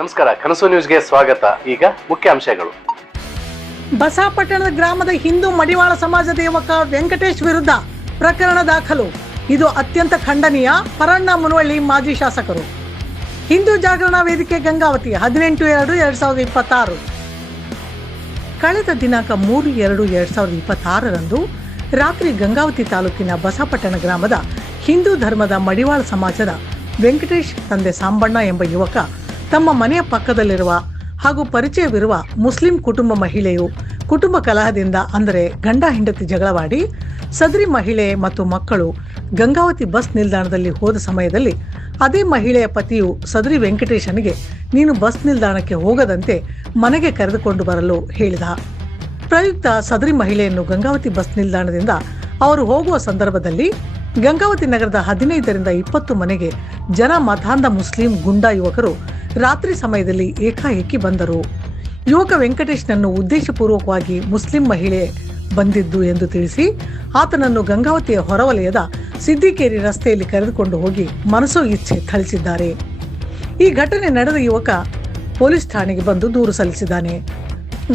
ನಮಸ್ಕಾರ, ಕನಸು ನ್ಯೂಸ್ಗೆ ಸ್ವಾಗತ. ಈಗ ಮುಖ್ಯಾಂಶಗಳು. ಬಸಾಪಟ್ಟಣದ ಗ್ರಾಮದ ಹಿಂದೂ ಮಡಿವಾಳ ಸಮಾಜದ ಯುವಕ ವೆಂಕಟೇಶ್ ವಿರುದ್ಧ ಪ್ರಕರಣ ದಾಖಲು. ಇದು ಅತ್ಯಂತ ಖಂಡನೀಯ. ಪರಣ್ಣ ಮುನವಳ್ಳಿ ಮಾಜಿ ಶಾಸಕರು. ಹಿಂದೂ ಜಾಗರಣ ವೇದಿಕೆ ಗಂಗಾವತಿ 18/2/2026. ಕಳೆದ ದಿನಾಂಕ 3/2/2026 ರಾತ್ರಿ ಗಂಗಾವತಿ ತಾಲೂಕಿನ ಬಸಾಪಟ್ಟಣ ಗ್ರಾಮದ ಹಿಂದೂ ಧರ್ಮದ ಮಡಿವಾಳ ಸಮಾಜದ ವೆಂಕಟೇಶ್ ತಂದೆ ಸಾಂಬಣ್ಣ ಎಂಬ ಯುವಕ ತಮ್ಮ ಮನೆಯ ಪಕ್ಕದಲ್ಲಿರುವ ಹಾಗೂ ಪರಿಚಯವಿರುವ ಮುಸ್ಲಿಂ ಕುಟುಂಬ ಮಹಿಳೆಯು ಕುಟುಂಬ ಕಲಹದಿಂದ ಅಂದರೆ ಗಂಡ ಹೆಂಡತಿ ಜಗಳವಾಡಿ ಸದರಿ ಮಹಿಳೆ ಮತ್ತು ಮಕ್ಕಳು ಗಂಗಾವತಿ ಬಸ್ ನಿಲ್ದಾಣದಲ್ಲಿ ಹೋದ ಸಮಯದಲ್ಲಿ ಅದೇ ಮಹಿಳೆಯ ಪತಿಯು ಸದರಿ ವೆಂಕಟೇಶನಿಗೆ ನೀನು ಬಸ್ ನಿಲ್ದಾಣಕ್ಕೆ ಹೋಗದಂತೆ ಮನೆಗೆ ಕರೆದುಕೊಂಡು ಬರಲು ಹೇಳಿದ. ಪ್ರಯುಕ್ತ ಸದರಿ ಮಹಿಳೆಯನ್ನು ಗಂಗಾವತಿ ಬಸ್ ನಿಲ್ದಾಣದಿಂದ ಅವರು ಹೋಗುವ ಸಂದರ್ಭದಲ್ಲಿ ಗಂಗಾವತಿ ನಗರದ 15-20 ಮನೆಗೆ ಜನ ಮತಾಂಧ ಮುಸ್ಲಿಂ ಗುಂಡಾ ಯುವಕರು ರಾತ್ರಿ ಸಮಯದಲ್ಲಿ ಏಕಾಏಕಿ ಬಂದರು. ಯುವಕ ವೆಂಕಟೇಶ್ನನ್ನು ಉದ್ದೇಶಪೂರ್ವಕವಾಗಿ ಮುಸ್ಲಿಂ ಮಹಿಳೆ ಬಂದಿದ್ದು ಎಂದು ತಿಳಿಸಿ ಆತನನ್ನು ಗಂಗಾವತಿಯ ಹೊರವಲಯದ ಸಿದ್ದಿಕೇರಿ ರಸ್ತೆಯಲ್ಲಿ ಕರೆದುಕೊಂಡು ಹೋಗಿ ಮನಸೋ ಇಚ್ಛೆ ಥಳಿಸಿದ್ದಾರೆ. ಈ ಘಟನೆ ನಡೆದ ಯುವಕ ಪೊಲೀಸ್ ಠಾಣೆಗೆ ಬಂದು ದೂರು ಸಲ್ಲಿಸಿದ್ದಾನೆ.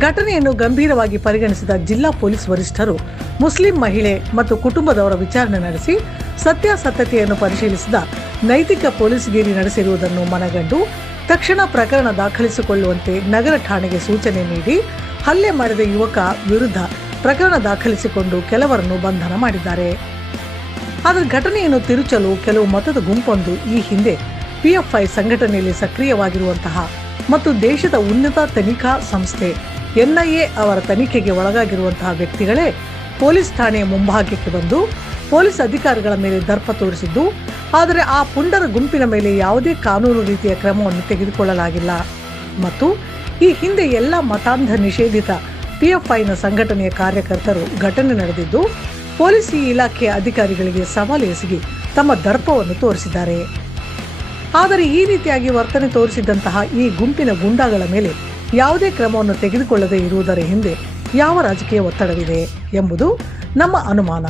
ಘಟನೆಯನ್ನು ಗಂಭೀರವಾಗಿ ಪರಿಗಣಿಸಿದ ಜಿಲ್ಲಾ ಪೊಲೀಸ್ ವರಿಷ್ಠರು ಮುಸ್ಲಿಂ ಮಹಿಳೆ ಮತ್ತು ಕುಟುಂಬದವರ ವಿಚಾರಣೆ ನಡೆಸಿ ಸತ್ಯಾಸತ್ಯತೆಯನ್ನು ಪರಿಶೀಲಿಸಿದ ನೈತಿಕ ಪೊಲೀಸ್ಗಿರಿ ನಡೆಸಿರುವುದನ್ನು ಮನಗಂಡು ತಕ್ಷಣ ಪ್ರಕರಣ ದಾಖಲಿಸಿಕೊಳ್ಳುವಂತೆ ನಗರ ಠಾಣೆಗೆ ಸೂಚನೆ ನೀಡಿ ಹಲ್ಲೆ ಮಾಡಿದ ಯುವಕ ವಿರುದ್ಧ ಪ್ರಕರಣ ದಾಖಲಿಸಿಕೊಂಡು ಕೆಲವರನ್ನು ಬಂಧನ ಮಾಡಿದ್ದಾರೆ. ಆದರೆ ಘಟನೆಯನ್ನು ತಿರುಚಲು ಕೆಲವು ಮತದ ಗುಂಪೊಂದು ಈ ಹಿಂದೆ PFI ಸಂಘಟನೆಯಲ್ಲಿ ಸಕ್ರಿಯವಾಗಿರುವಂತಹ ಮತ್ತು ದೇಶದ ಉನ್ನತ ತನಿಖಾ ಸಂಸ್ಥೆ NIA ಅವರ ತನಿಖೆಗೆ ಒಳಗಾಗಿರುವಂತಹ ವ್ಯಕ್ತಿಗಳೇ ಪೊಲೀಸ್ ಠಾಣೆಯ ಮುಂಭಾಗಕ್ಕೆ ಬಂದು ಪೊಲೀಸ್ ಅಧಿಕಾರಿಗಳ ಮೇಲೆ ದರ್ಪ ತೋರಿಸಿದ್ದು, ಆದರೆ ಆ ಪುಂಡರ ಗುಂಪಿನ ಮೇಲೆ ಯಾವುದೇ ಕಾನೂನು ರೀತಿಯ ಕ್ರಮವನ್ನು ತೆಗೆದುಕೊಳ್ಳಲಾಗಿಲ್ಲ ಮತ್ತು ಈ ಹಿಂದೆ ಎಲ್ಲ ಮತಾಂಧ ನಿಷೇಧಿತ PFIನ ಸಂಘಟನೆಯ ಕಾರ್ಯಕರ್ತರು ಘಟನೆ ನಡೆದಿದ್ದು ಪೊಲೀಸ್ ಇಲಾಖೆಯ ಅಧಿಕಾರಿಗಳಿಗೆ ಸವಾಲು ಎಸಗಿ ತಮ್ಮ ದರ್ಪವನ್ನು ತೋರಿಸಿದ್ದಾರೆ. ಆದರೆ ಈ ರೀತಿಯಾಗಿ ವರ್ತನೆ ತೋರಿಸಿದಂತಹ ಈ ಗುಂಪಿನ ಗುಂಡಾಗಳ ಮೇಲೆ ಯಾವುದೇ ಕ್ರಮವನ್ನು ತೆಗೆದುಕೊಳ್ಳದೇ ಇರುವುದರ ಹಿಂದೆ ಯಾವ ರಾಜಕೀಯ ಒತ್ತಡವಿದೆ ಎಂಬುದು ನಮ್ಮ ಅನುಮಾನ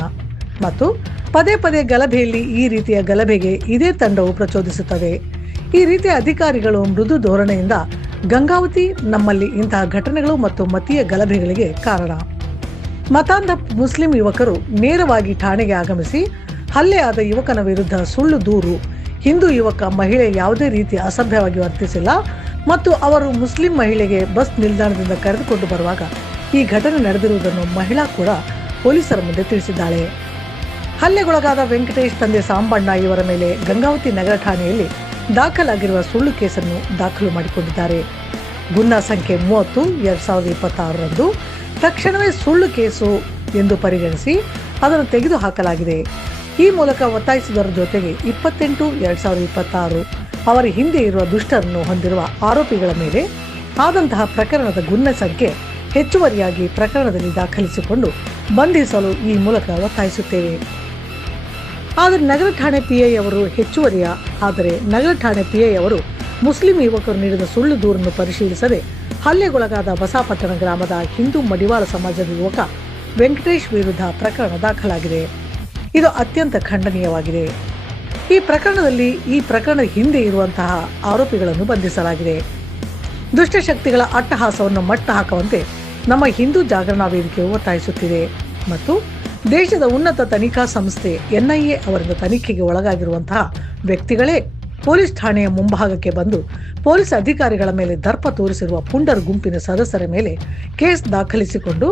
ಮತ್ತು ಪದೇ ಪದೇ ಗಲಭೆಯಲ್ಲಿ ಈ ರೀತಿಯ ಗಲಭೆಗೆ ಇದೇ ತಂಡವು ಪ್ರಚೋದಿಸುತ್ತದೆ. ಈ ರೀತಿಯ ಅಧಿಕಾರಿಗಳು ಮೃದು ಧೋರಣೆಯಿಂದ ಗಂಗಾವತಿ ನಮ್ಮಲ್ಲಿ ಇಂತಹ ಘಟನೆಗಳು ಮತ್ತು ಮತೀಯ ಗಲಭೆಗಳಿಗೆ ಕಾರಣ. ಮತಾಂಧ ಮುಸ್ಲಿಂ ಯುವಕರು ನೇರವಾಗಿ ಠಾಣೆಗೆ ಆಗಮಿಸಿ ಹಲ್ಲೆ ಆದ ಯುವಕನ ವಿರುದ್ಧ ಸುಳ್ಳು ದೂರು. ಹಿಂದೂ ಯುವಕ ಮಹಿಳೆ ಯಾವುದೇ ರೀತಿಯ ಅಸಭ್ಯವಾಗಿ ವರ್ತಿಸಿಲ್ಲ ಮತ್ತು ಅವರು ಮುಸ್ಲಿಂ ಮಹಿಳೆಗೆ ಬಸ್ ನಿಲ್ದಾಣದಿಂದ ಕರೆದುಕೊಂಡು ಬರುವಾಗ ಈ ಘಟನೆ ನಡೆದಿರುವುದನ್ನು ಮಹಿಳಾ ಕೂಡ ಪೊಲೀಸರ ಮುಂದೆ ತಿಳಿಸಿದ್ದಾಳೆ. ಹಲ್ಲೆಗೊಳಗಾದ ವೆಂಕಟೇಶ್ ತಂದೆ ಸಾಂಬಣ್ಣ ಇವರ ಮೇಲೆ ಗಂಗಾವತಿ ನಗರ ಠಾಣೆಯಲ್ಲಿ ದಾಖಲಾಗಿರುವ ಸುಳ್ಳು ಕೇಸನ್ನು ದಾಖಲು ಮಾಡಿಕೊಂಡಿದ್ದಾರೆ. ಗುನ್ನಾ ಸಂಖ್ಯೆ 30/2026 ತಕ್ಷಣವೇ ಸುಳ್ಳು ಕೇಸು ಎಂದು ಪರಿಗಣಿಸಿ ಅದನ್ನು ತೆಗೆದುಹಾಕಲಾಗಿದೆ. ಈ ಮೂಲಕ ಒತ್ತಾಯಿಸಿದವರ ಜೊತೆಗೆ 28/2026 ಅವರ ಹಿಂದೆ ಇರುವ ದುಷ್ಟರನ್ನು ಹೊಂದಿರುವ ಆರೋಪಿಗಳ ಮೇಲೆ ಆದಂತಹ ಪ್ರಕರಣದ ಗುನ್ನ ಸಂಖ್ಯೆ ಹೆಚ್ಚುವರಿಯಾಗಿ ಪ್ರಕರಣದಲ್ಲಿ ದಾಖಲಿಸಿಕೊಂಡು ಬಂಧಿಸಲು ಈ ಮೂಲಕ ಒತ್ತಾಯಿಸುತ್ತೇವೆ. ಆದರೆ ನಗರ ಠಾಣೆ PI ಅವರು ಮುಸ್ಲಿಂ ಯುವಕರು ನೀಡಿದ ಸುಳ್ಳು ದೂರನ್ನು ಪರಿಶೀಲಿಸದೆ ಹಲ್ಲೆಗೊಳಗಾದ ಬಸಾಪಟ್ಟಣ ಗ್ರಾಮದ ಹಿಂದೂ ಮಡಿವಾಳ ಸಮಾಜದ ಯುವಕ ವೆಂಕಟೇಶ್ ವಿರುದ್ಧ ಪ್ರಕರಣ ದಾಖಲಾಗಿದೆ. ಇದು ಅತ್ಯಂತ ಖಂಡನೀಯವಾಗಿದೆ. ಈ ಪ್ರಕರಣದ ಹಿಂದೆ ಇರುವಂತಹ ಆರೋಪಿಗಳನ್ನು ಬಂಧಿಸಲಾಗಿದೆ. ದುಷ್ಟಶಕ್ತಿಗಳ ಅಟ್ಟಹಾಸವನ್ನು ಮಟ್ಟ ಹಾಕುವಂತೆ ನಮ್ಮ ಹಿಂದೂ ಜಾಗರಣ ವೇದಿಕೆಯು ಒತ್ತಾಯಿಸುತ್ತಿದೆ ಮತ್ತು ದೇಶದ ಉನ್ನತ ತನಿಖಾ ಸಂಸ್ಥೆ NIA ಅವರಿಂದ ತನಿಖೆಗೆ ಒಳಗಾಗಿರುವಂತಹ ವ್ಯಕ್ತಿಗಳೇ ಪೊಲೀಸ್ ಠಾಣೆಯ ಮುಂಭಾಗಕ್ಕೆ ಬಂದು ಪೊಲೀಸ್ ಅಧಿಕಾರಿಗಳ ಮೇಲೆ ದರ್ಪ ತೋರಿಸಿರುವ ಪುಂಡರ ಗುಂಪಿನ ಸದಸ್ಯರ ಮೇಲೆ ಕೇಸ್ ದಾಖಲಿಸಿಕೊಂಡು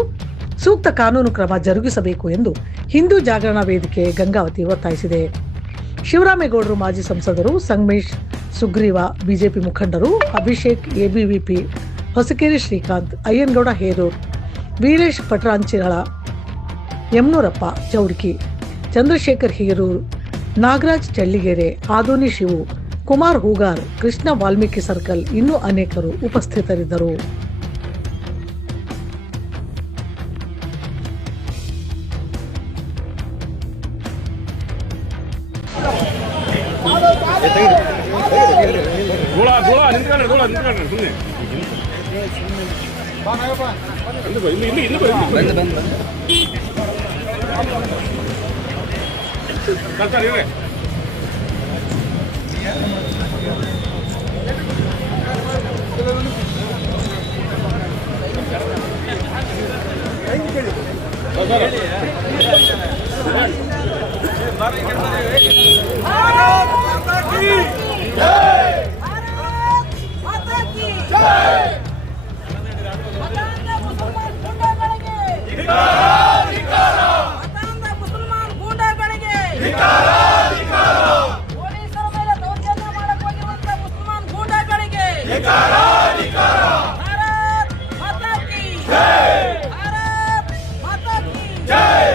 ಸೂಕ್ತ ಕಾನೂನು ಕ್ರಮ ಜರುಗಿಸಬೇಕು ಎಂದು ಹಿಂದೂ ಜಾಗರಣ ವೇದಿಕೆ ಗಂಗಾವತಿ ಒತ್ತಾಯಿಸಿದೆ. ಶಿವರಾಮೇಗೌಡರು ಮಾಜಿ ಸಂಸದರು, ಸಂಗಮೇಶ್ ಸುಗ್ರೀವ ಬಿಜೆಪಿ ಮುಖಂಡರು, ಅಭಿಷೇಕ್ ABVP, ಹೊಸಕೇರಿ ಶ್ರೀಕಾಂತ್, ಅಯ್ಯನಗೌಡ ಹೇರೂರ್, ವೀರೇಶ್ ಪಟ್ರಾಂಚಿರಳ, ಯಮನೂರಪ್ಪ ಚೌಡ್ಕಿ, ಚಂದ್ರಶೇಖರ್ ಹೀರೂರ್, ನಾಗರಾಜ್ ಚಳ್ಳಿಗೆರೆ, ಆದೋನಿ ಶಿವು, ಕುಮಾರ್ ಹೂಗಾರ್, ಕೃಷ್ಣ ವಾಲ್ಮೀಕಿ ಸರ್ಕಲ್ ಇನ್ನೂ ಅನೇಕರು ಉಪಸ್ಥಿತರಿದ್ದರು. भारत माता की जय, भारत माता की जय। माता की जय,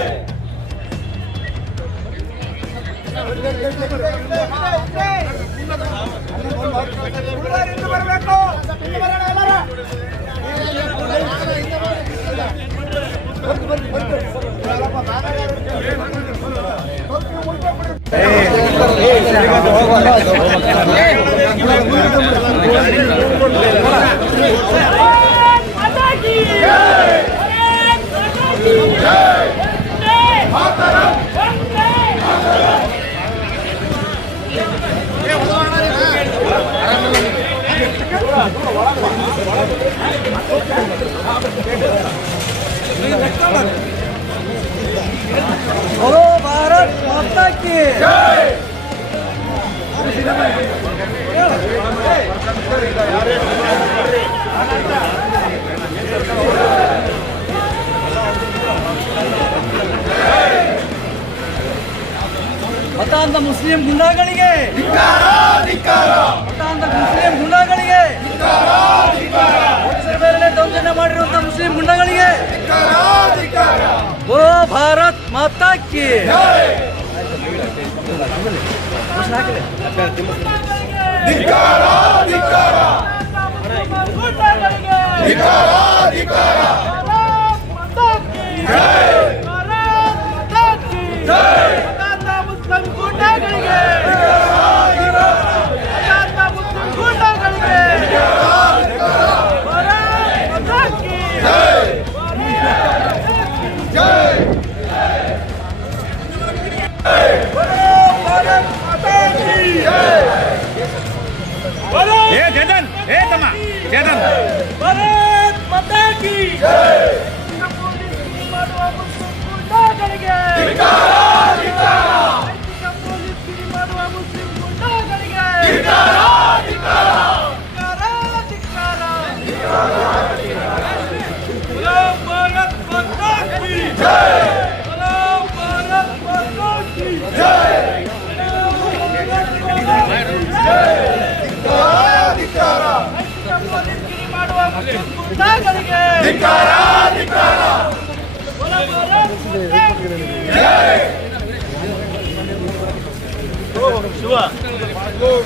माता की जय, वंदे मातरम, वंदे मातरम। बोलो भारत माता की जय। ಮತಾಂಧ ಮುಸ್ಲಿಂ ಗುಂಡಾಗಳಿಗೆ ಮತಾಂಧ ಮುಸ್ಲಿಂ ಗುಂಡಾಗಳಿಗೆ ಪೊಲೀಸರ ಮೇಲೆ ದೌರ್ಜನ್ಯ ಮಾಡಿರುವಂತಹ ಮುಸ್ಲಿಂ ಗುಂಡಾಗಳಿಗೆ ಓ ಭಾರತ್ ಮಾತಾ ಕಿ भारत माता की जय।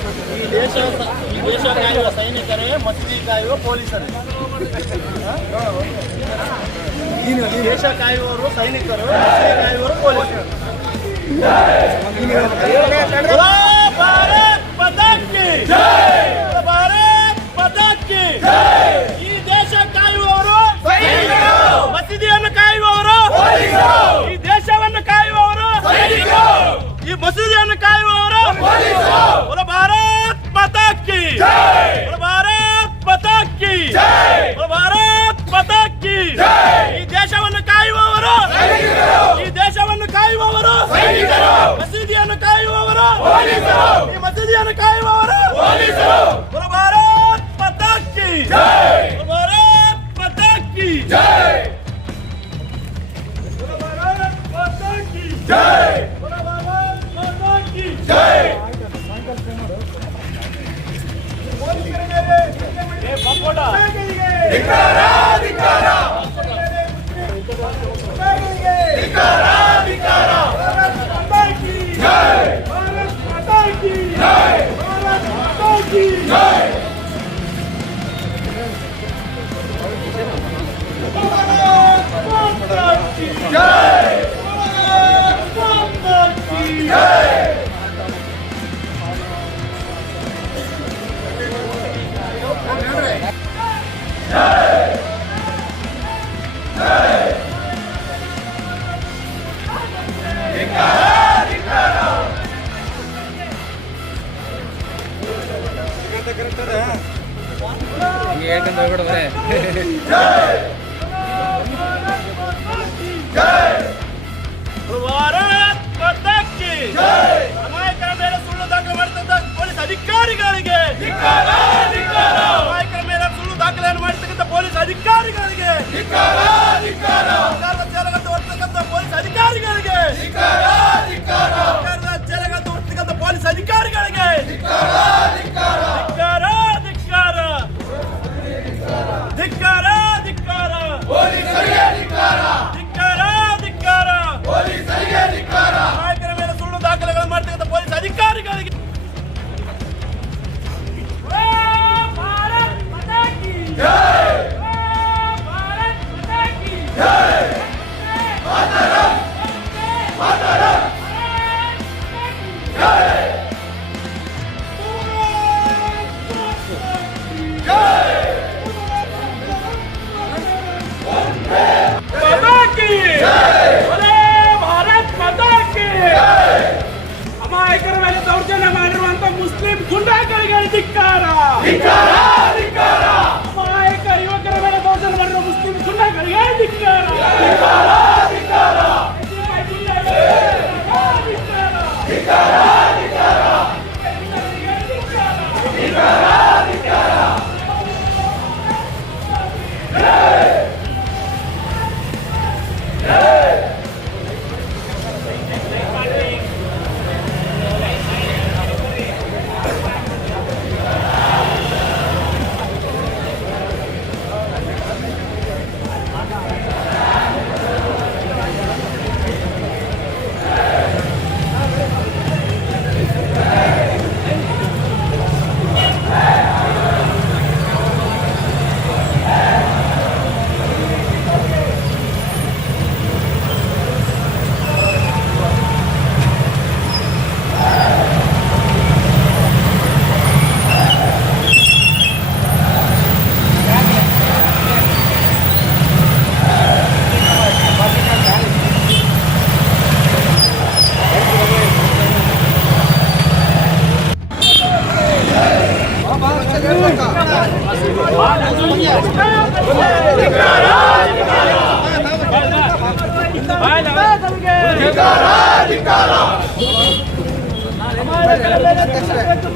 ಈ ದೇಶ ಕಾಯುವ ಸೈನಿಕರೇ ಮಸೀದಿ ಕಾಯುವ ಪೊಲೀಸರೇ. ಈ ದೇಶ ಕಾಯುವವರು ಸೈನಿಕರು, ಮಸೀದಿ ಕಾಯುವವರು ಪೊಲೀಸರು. ಭಾರತ್ ಮಾತಾ ಕಿ ಜೈ, ಭಾರತ್ ಮಾತಾ ಕಿ ಜೈ. ಈ ದೇಶ ಕಾಯುವವರು ಸೈನಿಕರು, ಮಸೀದಿಯನ್ನು ಕಾಯುವವರು ಪೊಲೀಸರು. ಈ ದೇಶವನ್ನು ಕಾಯುವವರು ಸೈನಿಕರು, ಈ ಮಸೀದಿಯನ್ನು ಕಾಯುವವರು ಪೊಲೀಸರು. ಭಾರತ್ ಮಾತಾ ಕಿ ಜೈ, ಭಾರತ್ ಮಾತಾ ಕಿ ಜೈ, ಭಾರತ್ ಮಾತಾ ಕಿ ಜೈ. ಈ ದೇಶವನ್ನು ಕಾಯುವವರು ಸೈನಿಕರು, ಈ ದೇಶವನ್ನು ಕಾಯುವವರು ಸೈನಿಕರು, ಮಸೀದಿಯನ್ನು ಕಾಯುವವರು ಪೊಲೀಸರು, ಈ ಮಸೀದಿಯನ್ನು ಕಾಯುವವರು ಪೊಲೀಸರು. ಭಾರತ್ ಮಾತಾ ಕಿ ಜೈ, ಭಾರತ್ ಮಾತಾ ಕಿ ಜೈ, ಭಾರತ್ ಮಾತಾ ಕಿ ಜೈ, ಭಾರತ್ ಮಾತಾ ಕಿ ಜೈ. ಭಾರತ್ ಮಾತಾ ಕಿ ಜೈ. ಅಮಾಯಕರ ಮೇಲೆ ಸುಳ್ಳು ದಾಖಲೆ ಮಾಡುತ್ತಿದ್ದ ಪೊಲೀಸ್ ಅಧಿಕಾರಿಗಳಿಗೆ ಅಮಾಯಕರ ಮೇಲೆ ಸುಳ್ಳು ದಾಖಲೆಯನ್ನು ಮಾಡತಕ್ಕಂಥ ಪೊಲೀಸ್ ಅಧಿಕಾರಿಗಳಿಗೆ, ಜಲಗಂತ ಹೊರತಕ್ಕಂಥ ಪೊಲೀಸ್ ಅಧಿಕಾರಿಗಳಿಗೆ, ಜಲಗಂತ ಹೊರತಕ್ಕಂಥ ಪೊಲೀಸ್ ಅಧಿಕಾರಿಗಳಿಗೆ ಧಿಕ್ಕಾರ, ಧಿಕ್ಕಾರ.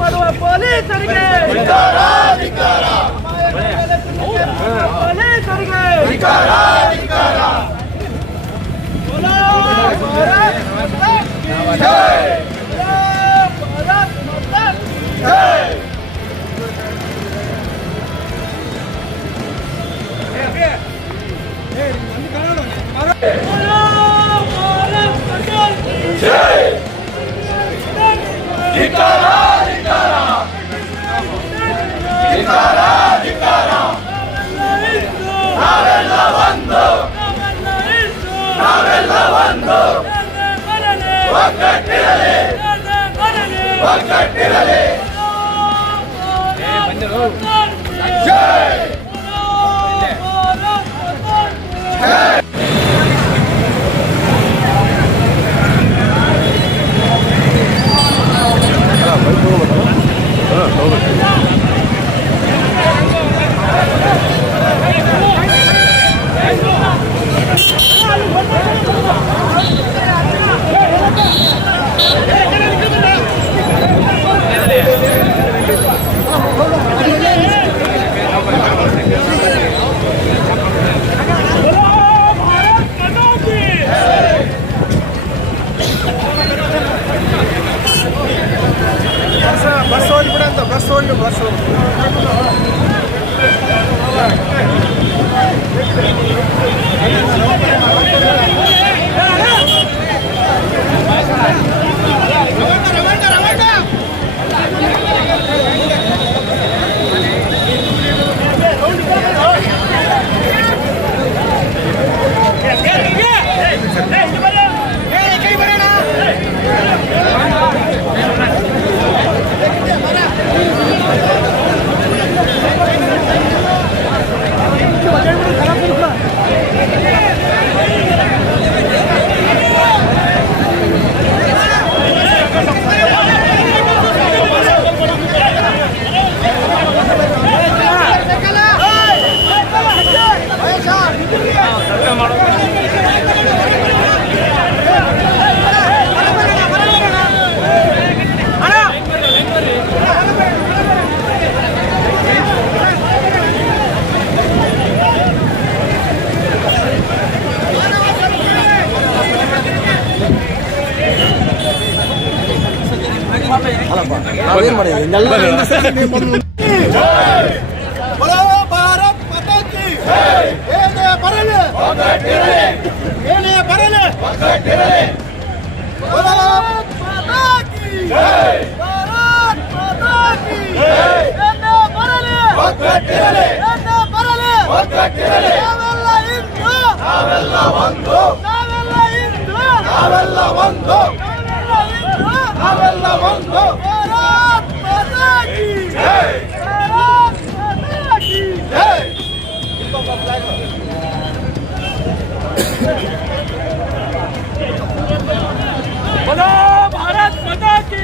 ಮಾಡುವ ಪೊಲೀಸರಿಗೆ भारत माता की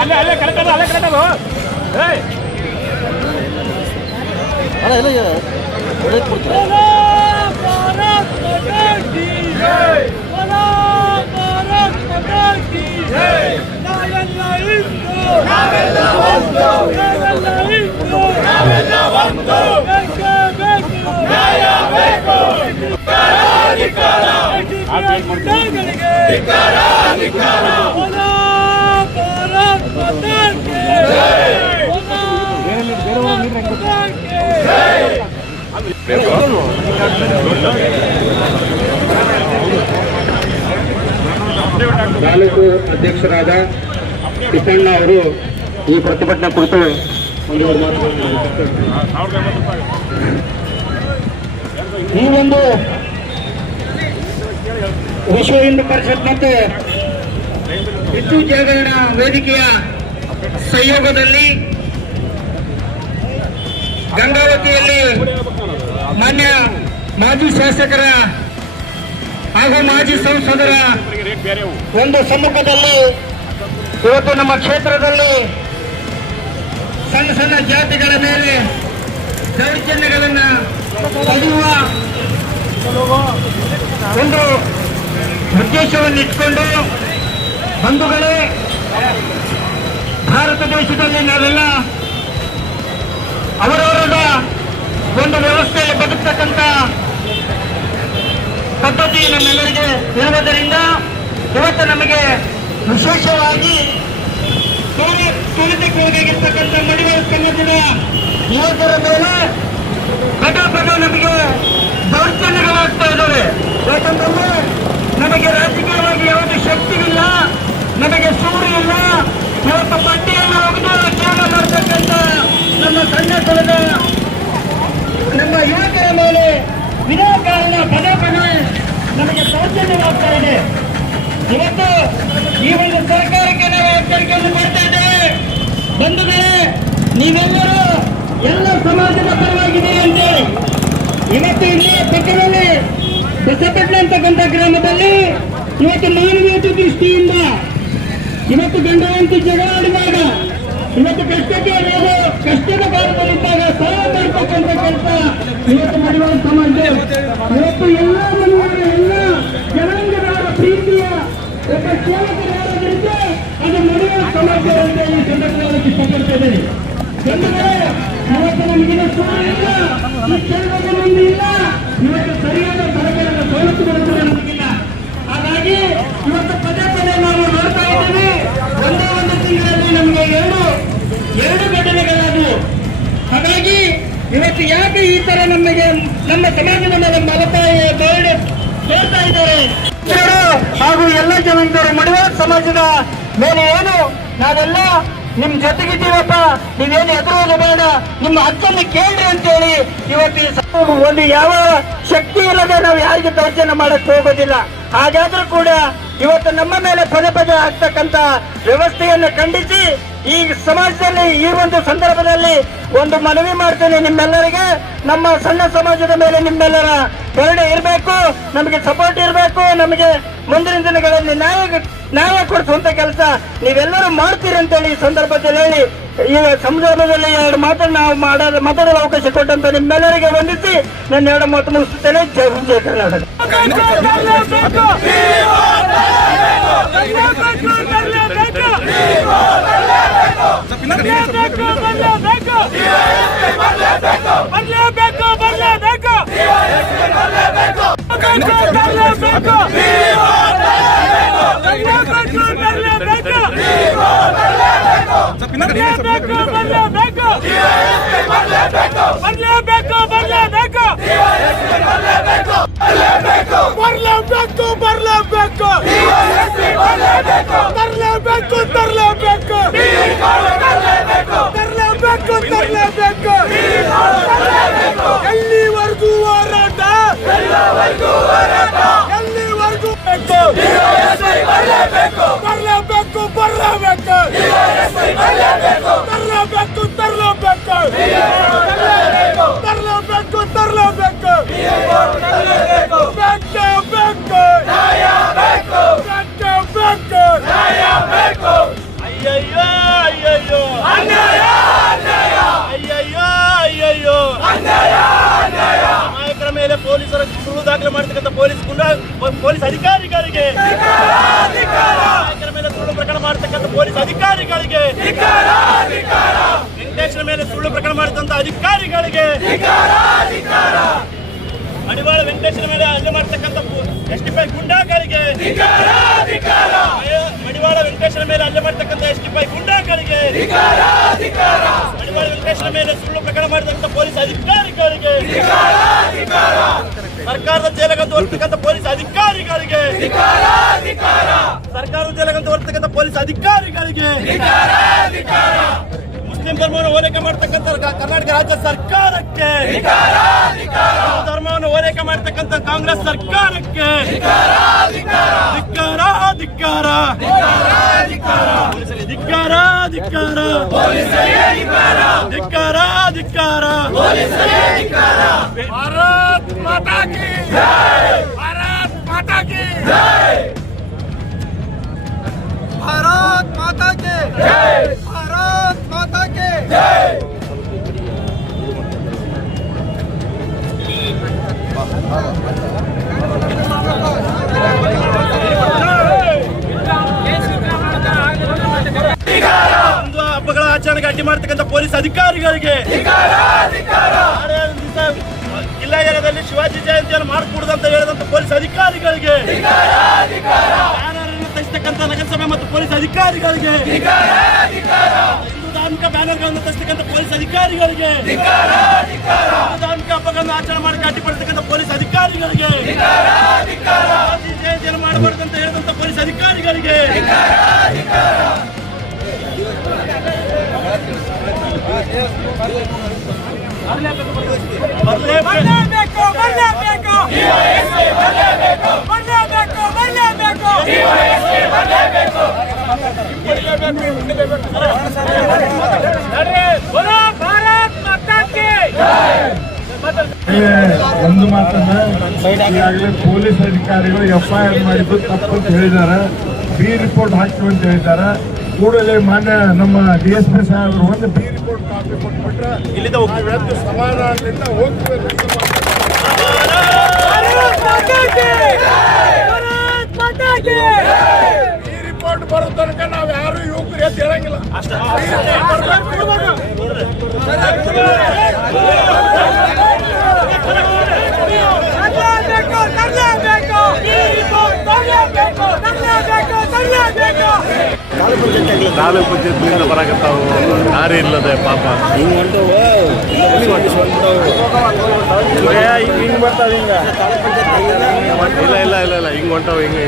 ಅಲ್ಲೇ ಕರೆಕ್ಟ್ ತಾಲೂಕು ಅಧ್ಯಕ್ಷರಾದ ತಿಪ್ಪಣ್ಣ ಅವರು ಈ ಪ್ರತಿಭಟನೆ ಕುರಿತು ಒಂದೆರಡು ಮಾತುಗಳನ್ನು ಈ ಒಂದು ವಿಶ್ವ ಹಿಂದೂ ಪರಿಷತ್ ಮತ್ತೆ ಹಿಂದೂ ಜಾಗರಣ ವೇದಿಕೆಯ ಸಹಯೋಗದಲ್ಲಿ ಗಂಗಾವತಿಯಲ್ಲಿ ಮಾನ್ಯ ಮಾಜಿ ಶಾಸಕರ ಹಾಗೂ ಮಾಜಿ ಸಂಸದರ ಒಂದು ಸಮ್ಮುಖದಲ್ಲಿ ಇವತ್ತು ನಮ್ಮ ಕ್ಷೇತ್ರದಲ್ಲಿ ಸಣ್ಣ ಸಣ್ಣ ಜಾತಿಗಳ ಮೇಲೆ ದೌರ್ಜನ್ಯಗಳನ್ನು ತಡೆಯುವ ಒಂದು ಉದ್ದೇಶವನ್ನು ಇಟ್ಕೊಂಡು ಬಂಧುಗಳೇ, ಭಾರತ ದೇಶದಲ್ಲಿ ನಾವೆಲ್ಲ ಅವರವರ ಒಂದು ವ್ಯವಸ್ಥೆಯಲ್ಲಿ ಬದುಕ್ತಕ್ಕಂಥ ಪದ್ಧತಿ ನಮ್ಮೆಲ್ಲರಿಗೆ ಇರುವುದರಿಂದ ಇವತ್ತು ನಮಗೆ ವಿಶೇಷವಾಗಿ ತುಳಿತಕ್ಕೊಳಗಾಗಿರ್ತಕ್ಕಂಥ ಮಡಿವಾಳ ಸಮಾಜದ ಯುವಕರ ಮೇಲೆ ಪದ ನಮಗೆ ದೌರ್ಜನ್ಯಗಳಾಗ್ತಾ ಇದ್ದಾವೆ. ಯಾಕಂತಂದ್ರೆ ನಮಗೆ ರಾಜಕೀಯವಾಗಿ ಯಾವುದೇ ಶಕ್ತಿ ಇಲ್ಲ, ನಮಗೆ ಸೂರು ಇಲ್ಲ. ಇವತ್ತು ಪಟ್ಟಿಯನ್ನು ಒಗೆದು ತ್ಯಾಗ ಮಾಡತಕ್ಕಂಥ ನಮ್ಮ ಸಣ್ಣ ಕುಲದ ನಮ್ಮ ಯುವಕರ ಮೇಲೆ ವಿನಾಕಾರಣ ಪದೇ ನಮಗೆ ದೌರ್ಜನ್ಯವಾಗ್ತಾ ಇದೆ. ಇವತ್ತು ಈ ಒಂದು ಸರ್ಕಾರಕ್ಕೆ ನಾವು ಎಚ್ಚರಿಕೆಯನ್ನು ಕೊಡ್ತಾ ಇದ್ದೇವೆ. ಬಂಧುಗಳೇ, ನೀವೆಲ್ಲರೂ ಎಲ್ಲ ಸಮಾಜದ ಪರವಾಗಿದೆ ಅಂತೇಳಿ ಇವತ್ತು ಇಲ್ಲಿ ಪಕ್ಕದಲ್ಲಿ ಬಸಪಟ್ನ ಅಂತಕ್ಕಂಥ ಗ್ರಾಮದಲ್ಲಿ ಇವತ್ತು ಮಾನವೀಯತೆ ದೃಷ್ಟಿಯಿಂದ ಇವತ್ತು ಗಂಡವಂತಿ ಜಗಳ ಆಡಿದಾಗ ಇವತ್ತು ಕಷ್ಟದ ಕಾಲದಲ್ಲಿದ್ದಾಗ ಸಹಾಯ ಮಾಡ್ತಕ್ಕಂಥ ಕೆಲಸ ಇವತ್ತು ಮಡಿವಾಳ ಸಮಾಜ. ಇವತ್ತು ಎಲ್ಲ ಮನೆಯವರ ಎಲ್ಲ ಜನಾಂಗದವರ ಪ್ರೀತಿಯ ಒಬ್ಬ ಸೇವಕರಾಗಿರುತ್ತೆ, ಅದು ಮಡಿವಾಳ ಸಮಾಜ ಅಂತ ಈ ಸಂದರ್ಭದಲ್ಲಿ ಇಷ್ಟಪಡ್ತೇನೆ. ಜನಗಳೇ, ಇವತ್ತು ನಮಗಿನ ಸೂರು ಇಲ್ಲ, ಈ ಕೆಲವೊಂದು ಮಂದಿ ಇಲ್ಲ, ಇವತ್ತು ಸರಿಯಾದ ಸರ್ಕಾರದ ಸವಲತ್ತುಗಳು ಕೂಡ ನಮಗಿಲ್ಲ. ಹಾಗಾಗಿ ಇವತ್ತು ಪದೇ ನಾವು ನೋಡ್ತಾ ಇದ್ದೇವೆ. ಒಂದೇ ಒಂದು ತಿಂಗಳಲ್ಲಿ ನಮಗೆ ಎರಡು ಘಟನೆಗಳಾದವು. ಹಾಗಾಗಿ ಇವತ್ತು ಯಾಕೆ ಈ ತರ ನಮಗೆ ನಮ್ಮ ಸಮಾಜದ ಮೇಲೆ ತೋರ್ತಾ ಇದ್ದಾರೆ ಹಾಗೂ ಎಲ್ಲ ಜನಾಂಗದವರು ಮಡಿವಾಳ ಸಮಾಜದ ಮೇಲೆ ಏನು ನಾವೆಲ್ಲ ನಿಮ್ ಜೊತೆಗಿದ್ದೀವಪ್ಪ, ನೀವೇನು ಎದುರೋದು ಬೇಡ, ನಿಮ್ಮ ಹಕ್ಕನ್ನು ಕೇಳ್ರಿ ಅಂತೇಳಿ ಇವತ್ತು ಒಂದು ಯಾವ ಶಕ್ತಿ ಇಲ್ಲದೆ ನಾವು ಯಾರಿಗೆ ದೌರ್ಜನ್ಯ ಮಾಡಕ್ ಹೋಗೋದಿಲ್ಲ. ಹಾಗಾದ್ರೂ ಕೂಡ ಇವತ್ತು ನಮ್ಮ ಮೇಲೆ ಪದೇ ಆಗ್ತಕ್ಕಂಥ ವ್ಯವಸ್ಥೆಯನ್ನು ಖಂಡಿಸಿ ಈ ಸಮಾಜದಲ್ಲಿ ಈ ಒಂದು ಸಂದರ್ಭದಲ್ಲಿ ಒಂದು ಮನವಿ ಮಾಡ್ತೇನೆ ನಿಮ್ಮೆಲ್ಲರಿಗೆ. ನಮ್ಮ ಸಣ್ಣ ಸಮಾಜದ ಮೇಲೆ ನಿಮ್ಮೆಲ್ಲರ ಕರುಣೆ ಇರಬೇಕು, ನಮಗೆ ಸಪೋರ್ಟ್ ಇರಬೇಕು. ನಮಗೆ ಮುಂದಿನ ದಿನಗಳಲ್ಲಿ ನ್ಯಾಯ ಕೊಡಿಸುವಂತ ಕೆಲಸ ನೀವೆಲ್ಲರೂ ಮಾಡ್ತೀರಿ ಅಂತೇಳಿ ಈ ಸಂದರ್ಭದಲ್ಲಿ ಹೇಳಿ ಈಗ ಸಂದರ್ಭದಲ್ಲಿ ಎರಡು ಮಾತನ್ನು ನಾವು ಮಾತಾಡಲು ಅವಕಾಶ ಕೊಟ್ಟಂತ ನಿಮ್ಮೆಲ್ಲರಿಗೆ ವಂದಿಸಿ ನನ್ನ ಎರಡು ಮಾತು ಮುಗಿಸುತ್ತೇನೆ. ಜೈ ಹಿಂದ್, ಜೈ ಕರ್ನಾಟಕ. ಎಲ್ಲಿವರೆಗೂ ಹೋರಾಟ, ಎಲ್ಲಿವರೆಗೂ ನಾಯಕರ ಮೇಲೆ ಪೊಲೀಸರ ಸುಳ್ಳು ದಾಖಲೆ ಮಾಡತಕ್ಕಂಥ ಪೊಲೀಸ್ ಅಧಿಕಾರಿಗಳಿಗೆ, ನಾಯಕರ ಮೇಲೆ ಸುಳ್ಳು ಪ್ರಕರಣ ಮಾಡತಕ್ಕಂಥ ಪೊಲೀಸ್ ಅಧಿಕಾರಿಗಳಿಗೆ, ವೆಂಕಟೇಶ್ವರ ಮೇಲೆ ಸುಳ್ಳು ಪ್ರಕರಣ ಮಾಡತಕ್ಕಂಥ ಅಧಿಕಾರಿಗಳಿಗೆ, ಮಡಿವಾಳ ವೆಂಕಟೇಶ್ವರ ಮೇಲೆ ಹಲ್ಲೆ ಮಾಡತಕ್ಕಂಥ ಎಸ್ಟಿಪೈ ಗುಂಡಾಗಳಿಗೆ, ಮಡಿವಾಳ ವೆಂಕಟೇಶ್ವರ ಮೇಲೆ ಹಲ್ಲೆ ಮಾಡತಕ್ಕಂಥ ಎಸ್ಟಿಪೈ ಗುಂಡಾಗಳಿಗೆ, ಮಡಿವಾಳ ವೆಂಕಟೇಶ್ವರ ಮೇಲೆ ಸುಳ್ಳು ಪ್ರಕರಣ ಮಾಡತಕ್ಕಂಥ ಪೊಲೀಸ್ ಅಧಿಕಾರಿಗಳಿಗೆ, ಸರ್ಕಾರದ ಜೈಲಗಂತ ಹೊರತಕ್ಕಂಥ ಪೊಲೀಸ್ ಅಧಿಕಾರಿಗಳಿಗೆ, ಸರ್ಕಾರದ ಜೈಲಗಂತ ಹೊರತಕ್ಕಂಥ ಪೊಲೀಸ್ ಅಧಿಕಾರಿಗಳಿಗೆ, ಮುಸ್ಲಿಂ ಧರ್ಮವನ್ನು ಓಲೈಕೆ ಮಾಡ್ತಕ್ಕಂಥ ಕರ್ನಾಟಕ ರಾಜ್ಯ ಸರ್ಕಾರಕ್ಕೆ, ಹಿಂದೂ ಧರ್ಮವನ್ನು ಓಲೈಕೆ ಮಾಡ್ತಕ್ಕಂಥ ಕಾಂಗ್ರೆಸ್ ಸರ್ಕಾರಕ್ಕೆ ಧಿಕ್ಕಾರ ಧಿಕ್ಕಾರ ಧಿಕ್ಕಾರ ಧಿಕ್ಕಾರ ಧಿಕ್ಕಾರ ಧಿಕ್ಕಾರ. ಭಾರತ್ ಮಾತಾ ಕಿ ಭಾರತ್ ಮಾತಾ ಕಿ भारत माता के जय, भारत माता के जय. ಹಬ್ಬಗಳ ಆಚರಣೆಗೆ ಅಡ್ಡಿ ಮಾಡ್ತಕ್ಕಂಥ ಪೊಲೀಸ್ ಅಧಿಕಾರಿಗಳಿಗೆ, ಜಿಲ್ಲಾ ಏರಿಯಾದಲ್ಲಿ ಶಿವಾಜಿ ಜಯಂತಿಯನ್ನು ಮಾಡಿಕೊಡುದಂತ ಹೇಳಿದಂತ ಪೊಲೀಸ್ ಅಧಿಕಾರಿಗಳಿಗೆ, ಬ್ಯಾನರ್ ತರಿಸತಕ್ಕಂಥ ನಗರಸಭೆ ಮತ್ತು ಪೊಲೀಸ್ ಅಧಿಕಾರಿಗಳಿಗೆ, ಹಿಂದೂ ಧಾರ್ಮಿಕ ಬ್ಯಾನರ್ಗಳನ್ನು ತರಿಸತಕ್ಕಂಥ ಪೊಲೀಸ್ ಅಧಿಕಾರಿಗಳಿಗೆ, ಧಾರ್ಮಿಕ ಹಬ್ಬಗಳನ್ನು ಆಚರಣೆ ಮಾಡಕ್ಕೆ ಅಡ್ಡಿಪಡಿಸತಕ್ಕಂಥ ಪೊಲೀಸ್ ಅಧಿಕಾರಿಗಳಿಗೆ, ಶಿವಾಜಿ ಜಯಂತಿಯನ್ನು ಮಾಡಬಾರ್ದು ಅಂತ ಹೇಳಿದಂತ ಪೊಲೀಸ್ ಅಧಿಕಾರಿಗಳಿಗೆ, ಒಂದು ಮಾತನ್ನ ಈಗಾಗಲೇ ಪೊಲೀಸ್ ಅಧಿಕಾರಿಗಳು FIR ಮಾಡಿದ್ದು ತಪ್ಪು ಅಂತ ಹೇಳಿದ್ದಾರೆ. ಬಿ ರಿಪೋರ್ಟ್ ಹಾಕ್ತೀವಿ ಅಂತ ಹೇಳಿದ್ದಾರೆ. ಕೂಡಲೇ ಮಾನ್ಯ ನಮ್ಮ DSP ಸಾಹೇಬರು ಒಂದು ಬಿ ರಿಪೋರ್ಟ್ ಕಾಪಿ ಕೊಟ್ಬಿಟ್ರೆ ಇಲ್ಲಿಂದ ಸಮಾಧಾನದಿಂದ ಹೋಗ್ತೀವಿ. ಈ ರಿಪೋರ್ಟ್ ಬರೋ ತನಕ ನಾವು ಯಾರು ಯುವಕರು ಎದ್ದು ಹೇಳಂಗಿಲ್ಲ. ತಾಲೂಕು ಪಂಚಾಯತ್ನಿಂದ ಬರಾಕತ್ತಾವು, ದಾರಿ ಇಲ್ಲದೆ ಪಾಪ ಹಿಂಗ್ ಬರ್ತಾವ ಹಿಂಗ ಇಲ್ಲ ಇಲ್ಲ ಇಲ್ಲ ಇಲ್ಲ ಹಿಂಗ್ ಹೊಂಟವು ಹಿಂಗೆ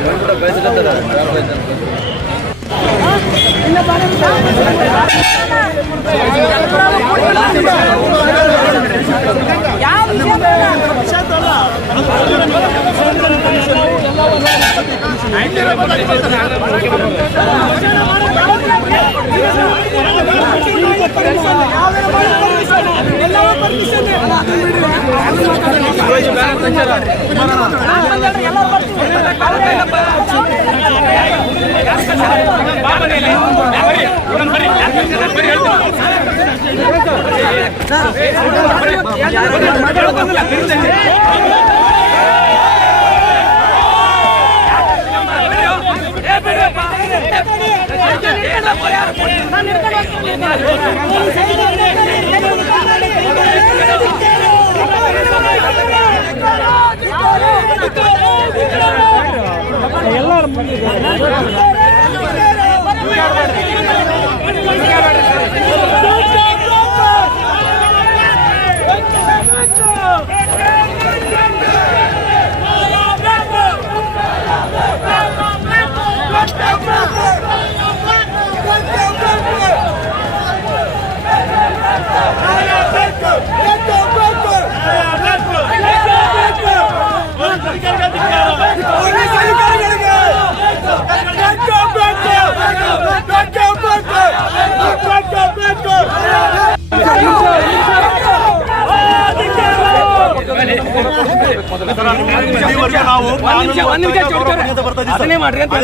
ಅದನ್ನೇ ಮಾಡ್ರಿ ಅಂತ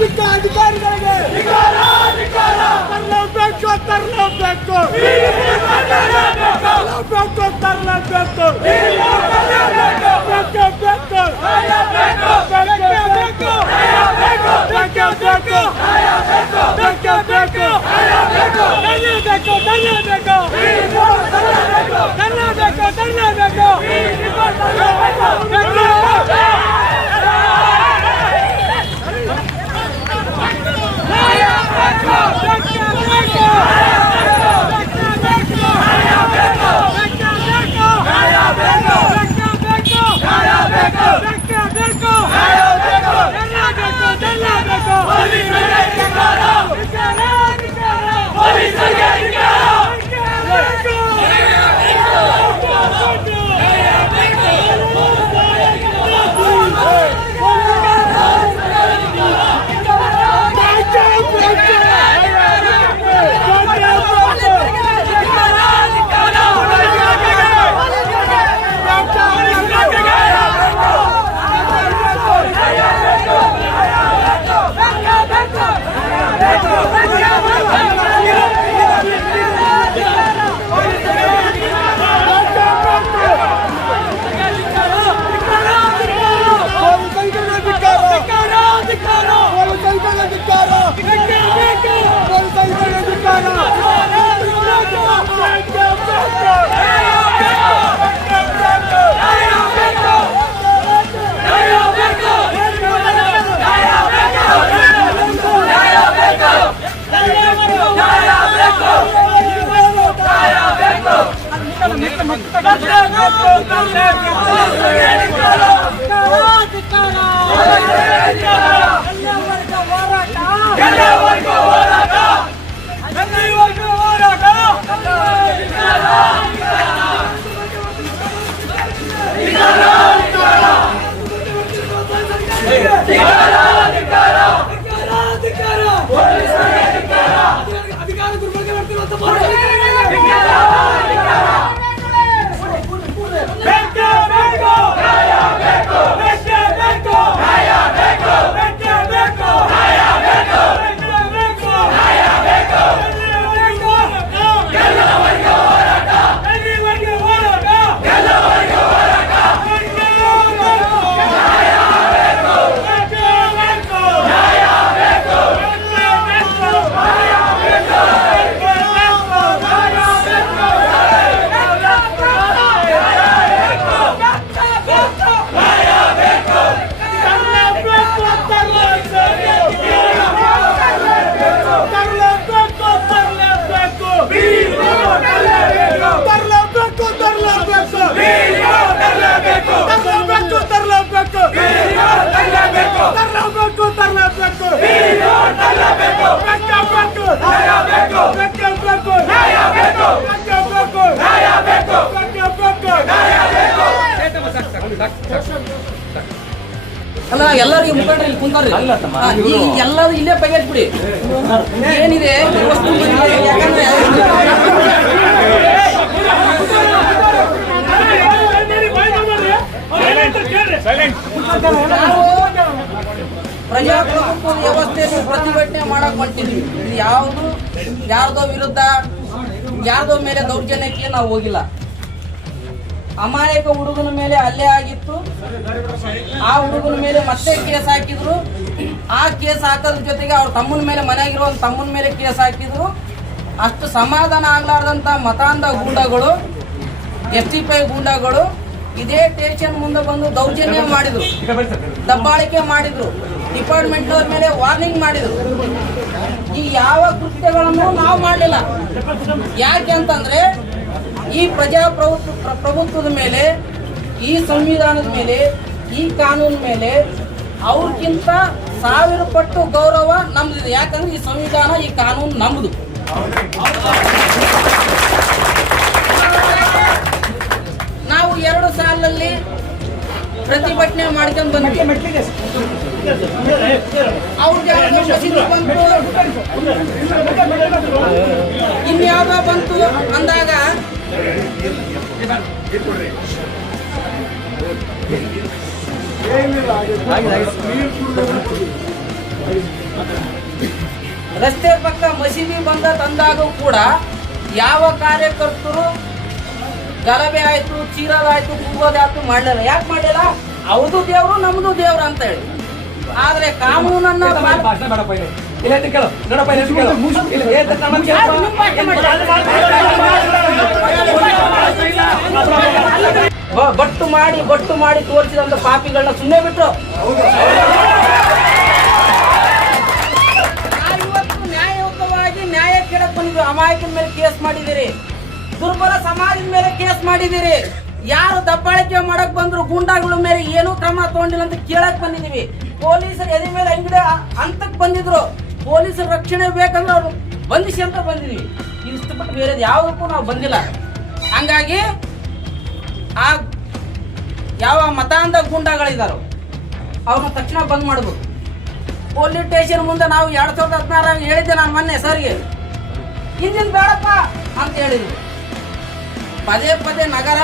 ಬಿಟ್ಟ ಅಧಿಕಾರಿಗಳಿಗೆ ತರಲೇಬೇಕು ತರಲೇಬೇಕು ತರಲೇಬೇಕು ಅಲ್ಲ ಎಲ್ಲರಿಗೆ ಮುಖಂಡರು ಇಲ್ಲಿ ಕುಂತಾರ್ರಿ ಎಲ್ಲರೂ ಇಲ್ಲೇ ಬಗೆಹರಿಸ್ಬಿಡಿ ಏನಿದೆ ಯಾಕಂದ್ರೆ ಪ್ರಜಾಪ್ರಭುತ್ವ ವ್ಯವಸ್ಥೆಯನ್ನು ಪ್ರತಿಭಟನೆ ಮಾಡಕ್ ಹೊಂಟಿದ್ವಿ. ಇದು ಯಾವುದು ಯಾರ್ದೋ ವಿರುದ್ಧ ಯಾರ್ದೋ ಮೇಲೆ ದೌರ್ಜನ್ಯಕ್ಕೆ ನಾವು ಹೋಗಿಲ್ಲ. ಅಮಾಯಕ ಹುಡುಗನ ಮೇಲೆ ಹಲ್ಲೆ ಆಗಿತ್ತು. ಆ ಹುಡುಗನ ಮೇಲೆ ಮತ್ತೆ ಕೇಸ್ ಹಾಕಿದ್ರು. ಆ ಕೇಸ್ ಹಾಕೋದ್ರ ಜೊತೆಗೆ ಅವ್ರ ತಮ್ಮನ ಮೇಲೆ ಮನೆಯಾಗಿರೋ ತಮ್ಮನ ಮೇಲೆ ಕೇಸ್ ಹಾಕಿದ್ರು. ಅಷ್ಟು ಸಮಾಧಾನ ಆಗ್ಲಾರ್ದಂತ ಮತಾಂಧ ಗೂಂಡಗಳು, STPI ಗೂಂಡಗಳು ಇದೇ ಸ್ಟೇಷನ್ ಮುಂದೆ ಬಂದು ದೌರ್ಜನ್ಯ ಮಾಡಿದ್ರು, ದಬ್ಬಾಳಿಕೆ ಮಾಡಿದ್ರು, ಡಿಪಾರ್ಟ್ಮೆಂಟ್ ಅವ್ರ ಮೇಲೆ ವಾರ್ನಿಂಗ್ ಮಾಡಿದ್ರು. ಈ ಯಾವ ಕೃತ್ಯಗಳನ್ನು ನಾವು ಮಾಡಲಿಲ್ಲ. ಯಾಕೆ ಅಂತಂದ್ರೆ ಈ ಪ್ರಜಾಪ್ರಭುತ್ವದ ಮೇಲೆ, ಈ ಸಂವಿಧಾನದ ಮೇಲೆ, ಈ ಕಾನೂನು ಮೇಲೆ ಅವ್ರಿಗಿಂತ 1000 ಪಟ್ಟು ಗೌರವ ನಮ್ದಿದೆ. ಯಾಕಂದ್ರೆ ಈ ಸಂವಿಧಾನ, ಈ ಕಾನೂನು ನಮ್ದು. ನಾವು 2 ಸಾಲಲ್ಲಿ ಪ್ರತಿಭಟನೆ ಮಾಡ್ಕೊಂಡು ಬಂದ್ವಿ. ಅವ್ರಿಗೆ ಬಂತು, ಇನ್ಯಾವ ಬಂತು ಅಂದಾಗ ರಸ್ತೆ ಪಕ್ಕ ಮಸೀದಿ ಬಂದ ತಂದಾಗ ಕೂಡ ಯಾವ ಕಾರ್ಯಕರ್ತರು ಗಲಭೆ ಆಯ್ತು, ಚೀರಲಾಯ್ತು, ಕೂಗೋದಾಯ್ತು ಮಾಡಲಿಲ್ಲ. ಯಾಕೆ ಮಾಡಲಿಲ್ಲ? ಅವ್ರದ್ದು ದೇವರು ನಮ್ದು ದೇವ್ರು ಅಂತ ಹೇಳಿ. ಆದ್ರೆ ಕಾನೂನನ್ನ ಬಟ್ಟು ಮಾಡಿ ತೋರಿಸಿದಂತ ಪಾಪಿಗಳನ್ನ ಸುಮ್ಮನೆ ಬಿಟ್ಟು ಇವತ್ತು ನ್ಯಾಯಯುತವಾಗಿ ನ್ಯಾಯ ಕೇಳಕ್ ಬಂದಿದ್ರು. ಅಮಾಯಕನ ಮೇಲೆ ಕೇಸ್ ಮಾಡಿದಿರಿ, ದುರ್ಬಲ ಸಮಾಜದ ಮೇಲೆ ಕೇಸ್ ಮಾಡಿದಿರಿ. ಯಾರು ದಬ್ಬಾಳಿಕೆ ಮಾಡಕ್ ಬಂದ್ರು ಗೂಂಡಾಗಳ ಮೇಲೆ ಏನೂ ಕ್ರಮ ತಗೊಂಡಿಲ್ಲ ಅಂತ ಕೇಳಕ್ ಬಂದಿದೀವಿ. ಪೊಲೀಸರು ಎದೆ ಮೇಲೆ ಅಂಗಡಿ ಅಂತಕ್ ಬಂದಿದ್ರು. ಪೊಲೀಸರ ರಕ್ಷಣೆ ಬೇಕಂದ್ರೆ ಅವ್ರು ಬಂಧಿಸಿ ಅಂತ ಬಂದಿದೀವಿ. ಇಷ್ಟು ಬಿಟ್ಟು ಬೇರೆ ಯಾವುದಕ್ಕೂ ನಾವು ಬಂದಿಲ್ಲ. ಹಂಗಾಗಿ ಆ ಯಾವ ಮತಾಂಧ ಗೂಂಡಾಗಳಿದಾರೋ ಅವ್ರನ್ನ ತಕ್ಷಣ ಬಂದ್ ಮಾಡ್ಬೇಕು. ಪೊಲೀಸ್ ಸ್ಟೇಷನ್ ಮುಂದೆ ನಾವು 2016 ಹೇಳಿದ್ದೆ ನಾನು ಮೊನ್ನೆ ಸರ್ಗೆ, ಹಿಂದಿನ ಬೇಡಪ್ಪ ಅಂತ ಹೇಳಿದ್ವಿ. ಪದೇ ನಗರ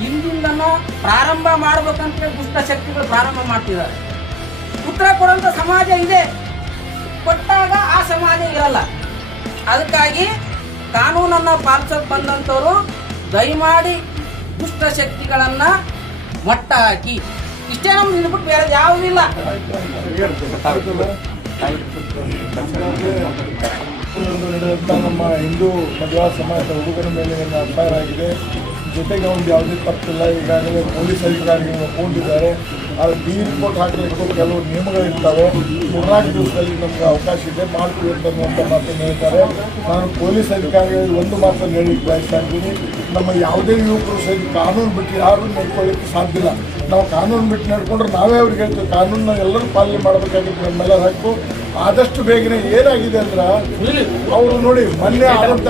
ಹಿಂದಿಂದನೂ ಪ್ರಾರಂಭ ಮಾಡ್ಬೇಕಂತ ದುಷ್ಟ ಶಕ್ತಿಗಳು ಪ್ರಾರಂಭ ಮಾಡ್ತಿದ್ದಾರೆ. ಉತ್ತರ ಕೊಡುವಂತ ಸಮಾಜ ಇದೆ, ಕೊಟ್ಟಾಗ ಆ ಸಮಾಜ ಇರಲ್ಲ. ಅದಕ್ಕಾಗಿ ಕಾನೂನನ್ನ ಪಾಲಿಸೋಕೆ ಬಂದಂಥವ್ರು ದಯಮಾಡಿ ದುಷ್ಟ ಶಕ್ತಿಗಳನ್ನ ಮಟ್ಟ ಹಾಕಿ. ಇಷ್ಟೇ ನಮ್ದು ಬಿಟ್ಟು ಬೇರೆ ಯಾವುದಿಲ್ಲ. ನಮ್ಮ ಹಿಂದೂ ಮದುವೆ ಸಮಾಜದ ಹುಡುಗರ ಮೇಲೆ ಏನು ಅಪಾರ ಆಗಿದೆ. ಜೊತೆಗೆ ಒಂದು ಯಾವುದೇ ತಪ್ಪಿಲ್ಲ. ಈಗಾಗಲೇ ಪೊಲೀಸ್ ಅಧಿಕಾರಿಗಳು ಒಪ್ಕೊಂಡಿದ್ದಾರೆ. ಆದರೆ ಬಿ ರಿಪೋರ್ಟ್ ಹಾಕಲಿಕ್ಕೆ ಕೆಲವು ನಿಯಮಗಳಿರ್ತವೆ. 14 ದಿವಸದಲ್ಲಿ ನಮ್ಗೆ ಅವಕಾಶ ಇದೆ, ಮಾಡ್ತೀವಿ ಅಂತನ್ನುವಂಥ ಮಾತನ್ನು ಹೇಳ್ತಾರೆ. ನಾನು ಪೊಲೀಸ್ ಅಧಿಕಾರಿಗಳಿಗೆ ಒಂದು ಮಾತನ್ನು ಹೇಳಲಿಕ್ಕೆ ಬಯಸ್ತಾ ಇದ್ದೀನಿ. ನಮ್ಮ ಯಾವುದೇ ಯುವಕರು ಸರಿ ಕಾನೂನು ಬಿಟ್ಟು ಯಾರೂ ನಡ್ಕೊಳ್ಳಿಕ್ಕೆ ಸಾಧ್ಯ ಇಲ್ಲ. ನಾವು ಕಾನೂನು ಬಿಟ್ಟು ನಡ್ಕೊಂಡ್ರೆ ನಾವೇ ಅವ್ರಿಗೆ ಹೇಳ್ತೀವಿ. ಕಾನೂನನ್ನ ಎಲ್ಲರೂ ಪಾಲನೆ ಮಾಡಬೇಕಾಗಿತ್ತು, ನಮ್ಮೆಲ್ಲರ ಹಕ್ಕು. ಆದಷ್ಟು ಬೇಗನೆ ಏನಾಗಿದೆ ಅಂದ್ರೆ ಅವರು ನೋಡಿ ಮೊನ್ನೆ ಆದಂಥ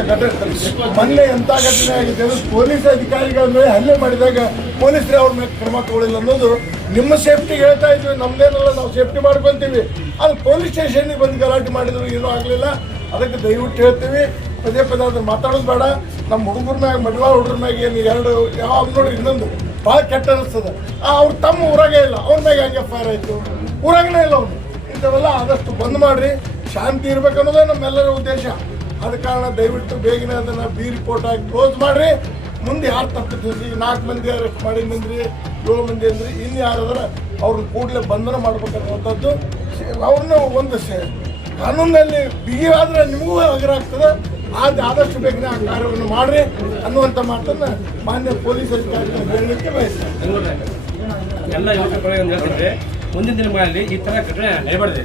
ಮೊನ್ನೆ ಎಂಥ ಘಟನೆ ಆಗಿದೆ ಅಂದ್ರೆ ಪೊಲೀಸ್ ಅಧಿಕಾರಿಗಳ ಮೇಲೆ ಹಲ್ಲೆ ಮಾಡಿದಾಗ ಪೊಲೀಸರೇ ಅವ್ರ ಮೇಲೆ ಕ್ರಮ ತಗೊಳ್ಳಿಲ್ಲ ಅನ್ನೋದು ನಿಮ್ಮ ಸೇಫ್ಟಿಗೆ ಹೇಳ್ತಾ ಇದ್ವಿ. ನಮ್ದೇನಲ್ಲ, ನಾವು ಸೇಫ್ಟಿ ಮಾಡ್ಕೊತೀವಿ. ಅದು ಪೊಲೀಸ್ ಸ್ಟೇಷನ್ಗೆ ಬಂದು ಗಲಾಟೆ ಮಾಡಿದ್ರು ಏನೂ ಆಗಲಿಲ್ಲ. ಅದಕ್ಕೆ ದಯವಿಟ್ಟು ಹೇಳ್ತೀವಿ, ಪದೇ ಅದನ್ನು ಮಾತಾಡೋದು ಬೇಡ. ನಮ್ಮ ಹುಡುಗರ ಮ್ಯಾಗ ಮದುವೆ ಹುಡುಗರ ಮ್ಯಾಗ ಏನು ಎರಡು ಯಾವ ನೋಡಿ ಇನ್ನೊಂದು ಭಾಳ ಕೆಟ್ಟ ಅನಿಸ್ತದೆ. ಅವ್ರು ತಮ್ಮ ಊರಾಗೇ ಇಲ್ಲ, ಅವ್ರ ಮ್ಯಾಗ ಹಂಗೆ ಫೈರ್ ಆಯಿತು, ಊರಾಗನೇ ಇಲ್ಲ ಅವನು. ಇಂಥವೆಲ್ಲ ಆದಷ್ಟು ಬಂದ್ ಮಾಡಿರಿ, ಶಾಂತಿ ಇರ್ಬೇಕು ಅನ್ನೋದೇ ನಮ್ಮೆಲ್ಲರ ಉದ್ದೇಶ. ಆದ ಕಾರಣ ದಯವಿಟ್ಟು ಬೇಗನೆ ಅದನ್ನು ಬಿ ರಿಪೋರ್ಟ್ ಆಗಿ ಕ್ಲೋಸ್ ಮಾಡಿರಿ. ಮುಂದೆ ಯಾರು ತಪ್ಪಿತ್ತು, ಈಗ 4 ಮಂದಿ ಅರೆಸ್ಟ್ ಮಾಡಿ ಬಂದ್ರಿ, 7 ಮಂದಿ ಅಂದ್ರಿ, ಇನ್ನು ಯಾರಾದ್ರೆ ಅವ್ರನ್ನ ಕೂಡಲೇ ಬಂಧನ ಮಾಡ್ಬೇಕನ್ನುವಂಥದ್ದು. ಅವ್ರನ್ನ ಒಂದು ಕಾನೂನಲ್ಲಿ ಬಿಗಿ ಆದರೆ ನಿಮಗೂ ಆಗ್ರಹ ಆಗ್ತದೆ. ಆದಷ್ಟು ಬೇಗನೆ ಆ ಕಾರ್ಯವನ್ನು ಮಾಡ್ರಿ ಅನ್ನುವಂಥ ಮಾತನ್ನು ಮಾನ್ಯ ಪೊಲೀಸ್ ಅಧಿಕಾರಿಗಳು ಹೇಳಲಿಕ್ಕೆ ಬಯಸ್ತಾರೆ. ಎಲ್ಲ ಯುವಕರು ಮುಂದಿನ ದಿನಗಳಲ್ಲಿ ಈ ತರ ಘಟನೆ ನಡೆಬಾರ್ದು.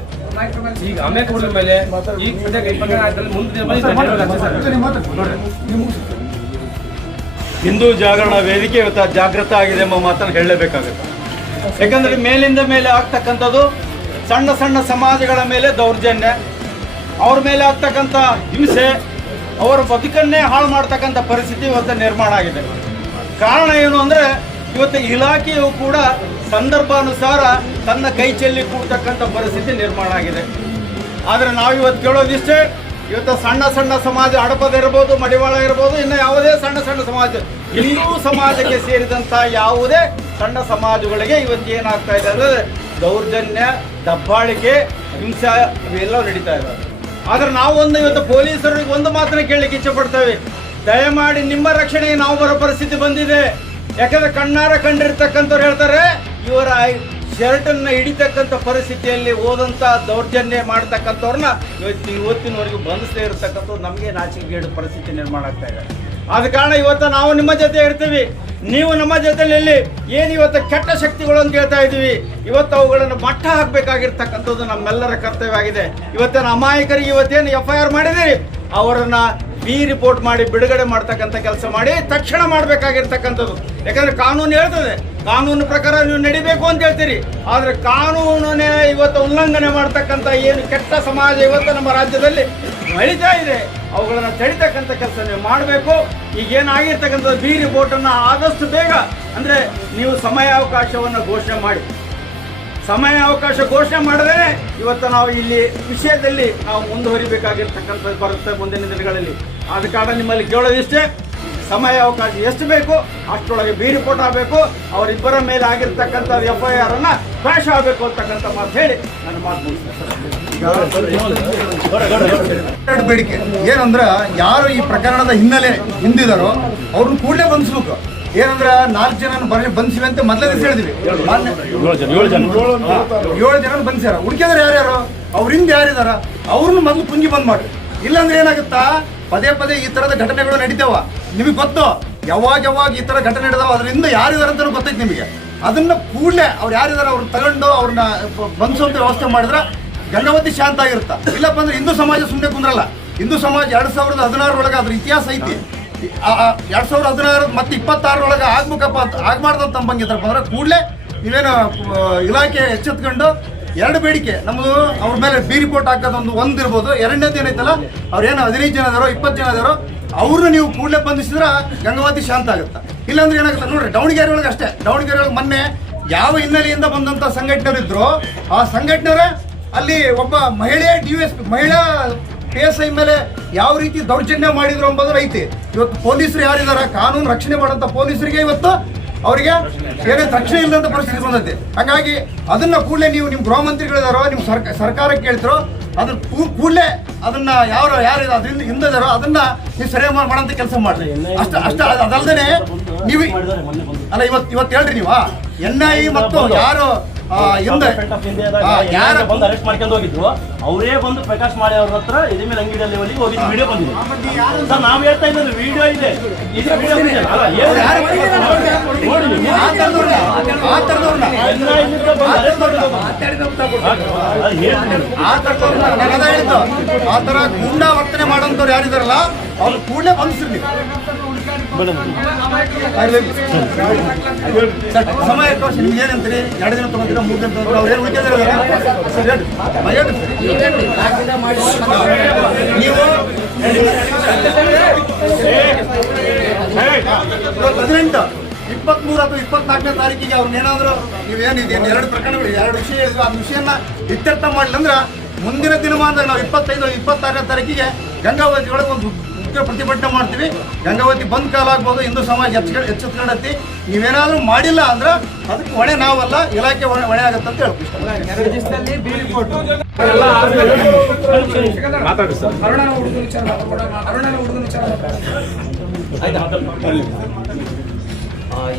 ಈಗ ಅಮೇಕ ಹುಡುಗರ ಮೇಲೆ ಈ ಹಿಂದೂ ಜಾಗರಣ ವೇದಿಕೆ ಇವತ್ತು ಜಾಗೃತ ಆಗಿದೆ ಎಂಬ ಮಾತನ್ನು ಹೇಳಲೇಬೇಕಾಗುತ್ತೆ. ಯಾಕಂದರೆ ಮೇಲಿಂದ ಮೇಲೆ ಆಗ್ತಕ್ಕಂಥದ್ದು ಸಣ್ಣ ಸಣ್ಣ ಸಮಾಜಗಳ ಮೇಲೆ ದೌರ್ಜನ್ಯ, ಅವ್ರ ಮೇಲೆ ಆಗ್ತಕ್ಕಂಥ ಹಿಂಸೆ, ಅವರ ಬದುಕನ್ನೇ ಹಾಳು ಮಾಡ್ತಕ್ಕಂಥ ಪರಿಸ್ಥಿತಿ ಇವತ್ತು ನಿರ್ಮಾಣ ಆಗಿದೆ. ಕಾರಣ ಏನು ಅಂದರೆ ಇವತ್ತು ಇಲಾಖೆಯು ಕೂಡ ಸಂದರ್ಭಾನುಸಾರ ತನ್ನ ಕೈ ಚೆಲ್ಲಿ ಕೂಡ್ತಕ್ಕಂಥ ಪರಿಸ್ಥಿತಿ ನಿರ್ಮಾಣ ಆಗಿದೆ. ಆದರೆ ನಾವು ಇವತ್ತು ಕೇಳೋದಿಷ್ಟೇ, ಇವತ್ತು ಸಣ್ಣ ಸಣ್ಣ ಸಮಾಜ ಹಡಪದ ಇರ್ಬೋದು, ಮಡಿವಾಳ ಇರ್ಬೋದು, ಇನ್ನು ಯಾವುದೇ ಸಣ್ಣ ಸಣ್ಣ ಸಮಾಜ, ಹಿಂದೂ ಸಮಾಜಕ್ಕೆ ಸೇರಿದಂಥ ಯಾವುದೇ ಸಣ್ಣ ಸಮಾಜಗಳಿಗೆ ಇವತ್ತು ಏನಾಗ್ತಾ ಇದೆ ಅಂದರೆ ದೌರ್ಜನ್ಯ, ದಬ್ಬಾಳಿಕೆ, ಹಿಂಸೆ ಇವೆಲ್ಲ ನಡೀತಾ ಇದ್ದಾವೆ. ಆದರೆ ನಾವು ಇವತ್ತು ಪೊಲೀಸರಿಗೆ ಒಂದು ಮಾತನ್ನ ಕೇಳಲಿಕ್ಕೆ ಇಚ್ಛೆ ಪಡ್ತೇವೆ, ದಯಮಾಡಿ ನಿಮ್ಮ ರಕ್ಷಣೆಗೆ ನಾವು ಬರೋ ಪರಿಸ್ಥಿತಿ ಬಂದಿದೆ. ಯಾಕಂದ್ರೆ ಕಣ್ಣಾರ ಕಂಡಿರ್ತಕ್ಕಂಥವ್ರು ಹೇಳ್ತಾರೆ, ಇವರ ಶರ್ಟನ್ನ ಹಿಡಿತಕ್ಕಂಥ ಪರಿಸ್ಥಿತಿಯಲ್ಲಿ ಹೋದಂಥ ದೌರ್ಜನ್ಯ ಮಾಡ್ತಕ್ಕಂಥವ್ರನ್ನ ಇವತ್ತಿನವರೆಗೂ ಬಂಧಿಸದೇ ಇರತಕ್ಕಂಥದ್ದು ನಮಗೆ ನಾಚಿಕೆಗೇಡು ಪರಿಸ್ಥಿತಿ ನಿರ್ಮಾಣ ಆಗ್ತಾ ಇದೆ. ಆದ ಕಾರಣ ಇವತ್ತು ನಾವು ನಿಮ್ಮ ಜೊತೆ ಇರ್ತೀವಿ, ನೀವು ನಮ್ಮ ಜೊತೆಯಲ್ಲಿ ಏನು ಇವತ್ತು ಕೆಟ್ಟ ಶಕ್ತಿಗಳು ಅಂತ ಹೇಳ್ತಾ ಇದ್ದೀವಿ, ಇವತ್ತು ಅವುಗಳನ್ನು ಮಟ್ಟ ಹಾಕಬೇಕಾಗಿರ್ತಕ್ಕಂಥದ್ದು ನಮ್ಮೆಲ್ಲರ ಕರ್ತವ್ಯ ಆಗಿದೆ. ಇವತ್ತಿನ ಅಮಾಯಕರಿಗೆ ಇವತ್ತೇನು FIR ಮಾಡಿದಿರಿ ಅವರನ್ನು ಬಿ ರಿಪೋರ್ಟ್ ಮಾಡಿ ಬಿಡುಗಡೆ ಮಾಡ್ತಕ್ಕಂಥ ಕೆಲಸ ಮಾಡಿ ತಕ್ಷಣ ಮಾಡಬೇಕಾಗಿರ್ತಕ್ಕಂಥದ್ದು. ಯಾಕಂದರೆ ಕಾನೂನು ಹೇಳ್ತದೆ, ಕಾನೂನು ಪ್ರಕಾರ ನೀವು ನಡಿಬೇಕು ಅಂತ ಹೇಳ್ತೀರಿ. ಆದರೆ ಕಾನೂನನ್ನೇ ಇವತ್ತು ಉಲ್ಲಂಘನೆ ಮಾಡ್ತಕ್ಕಂಥ ಏನು ಕೆಟ್ಟ ಸಮಾಜ ಇವತ್ತು ನಮ್ಮ ರಾಜ್ಯದಲ್ಲಿ ನಡೀತಾ ಇದೆ, ಅವುಗಳನ್ನು ತಡಿತಕ್ಕಂಥ ಕೆಲಸ ನೀವು ಮಾಡಬೇಕು. ಈಗೇನಾಗಿರ್ತಕ್ಕಂಥದ್ದು ಬಿ ರಿಪೋರ್ಟನ್ನು ಆದಷ್ಟು ಬೇಗ, ಅಂದರೆ ನೀವು ಸಮಯಾವಕಾಶವನ್ನು ಘೋಷಣೆ ಮಾಡಿ, ಸಮಯಾವಕಾಶ ಘೋಷಣೆ ಮಾಡದೇ ಇವತ್ತು ನಾವು ಇಲ್ಲಿ ವಿಷಯದಲ್ಲಿ ನಾವು ಮುಂದುವರಿಬೇಕಾಗಿರ್ತಕ್ಕಂಥದ್ದು ಬರುತ್ತೆ ಮುಂದಿನ ದಿನಗಳಲ್ಲಿ. ಆದ ಕಾರಣ ನಿಮ್ಮಲ್ಲಿ ಕೇಳೋದಿಷ್ಟೇ, ಸಮಯ ಅವಕಾಶ ಎಷ್ಟು ಬೇಕು ಅಷ್ಟರೊಳಗೆ ಬಿ ರಿಪೋರ್ಟ್ ಆಗಬೇಕು, ಅವರಿಬ್ಬರ ಮೇಲೆ ಆಗಿರ್ತಕ್ಕಂಥ FIR ಅನ್ನ ಕ್ವಾಶ್ ಆಗಬೇಕು ಅಂತಕ್ಕಂಥ ಮಾತು ಹೇಳಿ ನನ್ನ ಮಾತು ಎರಡು ಬೇಡಿಕೆ ಏನಂದ್ರೆ ಯಾರು ಈ ಪ್ರಕರಣದ ಹಿನ್ನೆಲೆ ಹಿಂದಿದಾರೋ ಅವ್ರನ್ನ ಕೂಡಲೇ ಬಂಧಿಸ್ಬೇಕು. ಏನಂದ್ರೆ 4 ಜನ ಬಂಧಿಸಿವೆ ಅಂತ ಮೊದಲೇ ದಿವಸ ಹೇಳಿದ್ವಿ. 7 ಜನ ಬಂಧಿಸ್ಯಾರ. ಉಳಿಕೆದ್ರೆ ಯಾರ್ಯಾರು ಅವ್ರಿಂದ ಯಾರಿದಾರ ಅವ್ರನ್ನ ಮೊದಲು ಪುಂಜಿ ಬಂದ್ ಮಾಡ್ರಿ. ಇಲ್ಲಾಂದ್ರೆ ಏನಾಗುತ್ತಾ ಪದೇ ಪದೇ ಈ ತರದ ಘಟನೆಗಳು ನಡೀತಾವ. ನಿಮಗೆ ಗೊತ್ತು ಯಾವಾಗ ಈ ತರ ಘಟನೆ ನಡೆದಾವ ಅದರಿಂದ ಯಾರಿದಾರ ಅಂತ ಗೊತ್ತೈತಿ ನಿಮಗೆ. ಅದನ್ನ ಕೂಡಲೇ ಅವ್ರು ಯಾರಿದಾರ ಅವ್ರನ್ನ ತಗೊಂಡು ಅವ್ರನ್ನ ಬಂಧಿಸುವಂತ ವ್ಯವಸ್ಥೆ ಮಾಡಿದ್ರೆ ಗಂಗಾವತಿ ಶಾಂತ ಆಗಿರುತ್ತಾ. ಇಲ್ಲಪ್ಪ ಅಂದ್ರೆ ಹಿಂದೂ ಸಮಾಜ ಸುಮ್ಮನೆ ಕುಂದ್ರಲ್ಲ. ಹಿಂದೂ ಸಮಾಜ 2016 ಒಳಗೆ ಅದ್ರ ಇತಿಹಾಸ ಐತಿ. 2016 ಮತ್ತೆ 26 ಒಳಗೆ ಆಗ್ಬಾರ್ದಂತ ತಂಬಂಗಿದ್ರಪ್ಪ ಅಂದ್ರೆ ಕೂಡಲೇ ನೀವೇನು ಇಲಾಖೆ ಎಚ್ಚೆತ್ಕೊಂಡು 2 ಬೇಡಿಕೆ ನಮ್ಮದು ಅವ್ರ ಮೇಲೆ ಬಿ ರಿಪೋರ್ಟ್ ಹಾಕೋದೊಂದು ಒಂದಿರ್ಬೋದು. ಎರಡನೇದು ಏನೈತಲ್ಲ ಅವ್ರೇನು 15 ಜನ ಇದಾರೋ 20 ಜನ ಇದಾರೋ ಅವ್ರನ್ನ ನೀವು ಕೂಡಲೇ ಬಂಧಿಸಿದ್ರೆ ಗಂಗಾವತಿ ಶಾಂತ ಆಗುತ್ತೆ. ಇಲ್ಲಾಂದ್ರೆ ಏನಾಗುತ್ತೆ ನೋಡ್ರಿ, ದಾವಣಗೆರೆ ಒಳಗೆ ಅಷ್ಟೇ. ದಾವಣಗೆರೆ ಒಳಗೆ ಮೊನ್ನೆ ಯಾವ ಹಿನ್ನೆಲೆಯಿಂದ ಬಂದಂಥ ಸಂಘಟನೆಯರಿದ್ರು ಆ ಸಂಘಟನೆಯವರೇ ಅಲ್ಲಿ ಒಬ್ಬ ಮಹಿಳೆ DSP ಮಹಿಳಾ PSI ಮೇಲೆ ಯಾವ ರೀತಿ ದೌರ್ಜನ್ಯ ಮಾಡಿದ್ರು ಎಂಬುದು ಐತಿ. ಇವತ್ತು ಪೊಲೀಸರು ಯಾರಿದಾರ ಕಾನೂನು ರಕ್ಷಣೆ ಮಾಡೋಂಥ ಪೊಲೀಸರಿಗೆ ಇವತ್ತು ಅವರಿಗೆ ಏನೇ ರಕ್ಷಣೆ ಇಲ್ಲದಂತ ಪರಿಸ್ಥಿತಿ ಬಂದೈತಿ. ಹಾಗಾಗಿ ಅದನ್ನ ಕೂಡಲೇ ನೀವು ನಿಮ್ಮ ಗೃಹ ಮಂತ್ರಿಗಳಿದಾರೋ ನಿಮ್ಮ ಸರ್ಕಾರಕ್ಕೆ ಕೇಳ್ತಿರೋ ಅದನ್ನ ಕೂಡಲೇ ಅದನ್ನ ಯಾರು ಅದರಿಂದ ಹಿಂದಿದಾರೋ ಅದನ್ನ ನೀವು ಸರಿಯಾಗಿ ಮಾಡೋಂಥ ಕೆಲಸ ಮಾಡ್ರಿ. ಅಷ್ಟ ಅದಲ್ದೇನೆ ನೀವು ಅಲ್ಲ ಇವತ್ತು ಹೇಳ್ರಿ ನೀವು NIA ಮತ್ತು ಯಾರು ಬಂದು ಅರೆಸ್ಟ್ ಮಾಡ್ಕೊಂಡು ಹೋಗಿದ್ರು ಅವರೇ ಬಂದು ಪ್ರಕಾಶ್ ಮಾಡಿ ಅವ್ರ ಹತ್ರ ಇದೇ ಮೇಲೆ ಅಂಗಡಿ ಹೋಗಿದ್ದು ವಿಡಿಯೋ ಬಂದಿದೆ ಸರ್. ನಾವ್ ಹೇಳ್ತಾ ಇದ್ದೀವಿ ವಿಡಿಯೋ ಇದೆ. ಆ ತರ ಗೂಂಡಾ ವರ್ತನೆ ಮಾಡೋಂಥವ್ರು ಯಾರಿದಾರಲ್ಲ ಅವ್ರು ಕೂಡಲೇ ಬಂಧಿಸ್ರಿ ನೀವು. ಸಮಯ ಅವಕಾಶ ನಿಮ್ಗೆ ಏನಂತೀರಿ? 2 ದಿನ ತಗೊಂತೀರಾ 3 ದಿನ ತಗೊಂತೀರಾ? ಅವ್ರು ಏನು ಉಳಿಕೆದಾರ ನೀವು 18, 23 ಅಥವಾ 24ನೇ ತಾರೀಕಿಗೆ ಅವ್ರನ್ನೇನಾದ್ರು ನೀವೇನಿದೆ 2 ಪ್ರಕರಣಗಳು 2 ವಿಷಯ ಹೇಳಿದ್ವಿ. ಆ ವಿಷಯನ ಇತ್ಯರ್ಥ ಮಾಡಲಿಲ್ಲ ಅಂದ್ರೆ ಮುಂದಿನ ದಿನಮಾನದಾಗ ನಾವು 25, 26ನೇ ತಾರೀಕಿಗೆ ಗಂಗಾವತಿ ಒಳಗೆ ಒಂದು ಮುಖ್ಯ ಪ್ರತಿಭಟನೆ ಮಾಡ್ತೀವಿ. ಗಂಗಾವತಿ ಬಂದ್ ಕಾಲ ಆಗ್ಬೋದು. ಹಿಂದೂ ಸಮಾಜ ಎಚ್ಚೆತ್ಕೊಂಡತಿ. ನೀವೇನಾದ್ರೂ ಮಾಡಿಲ್ಲ ಅಂದ್ರೆ ಅದಕ್ಕೆ ಹೊಣೆ ನಾವಲ್ಲ, ಇಲಾಖೆ ಹೊಣೆ ಆಗತ್ತೆ ಅಂತ ಹೇಳ್ತೀವಿ.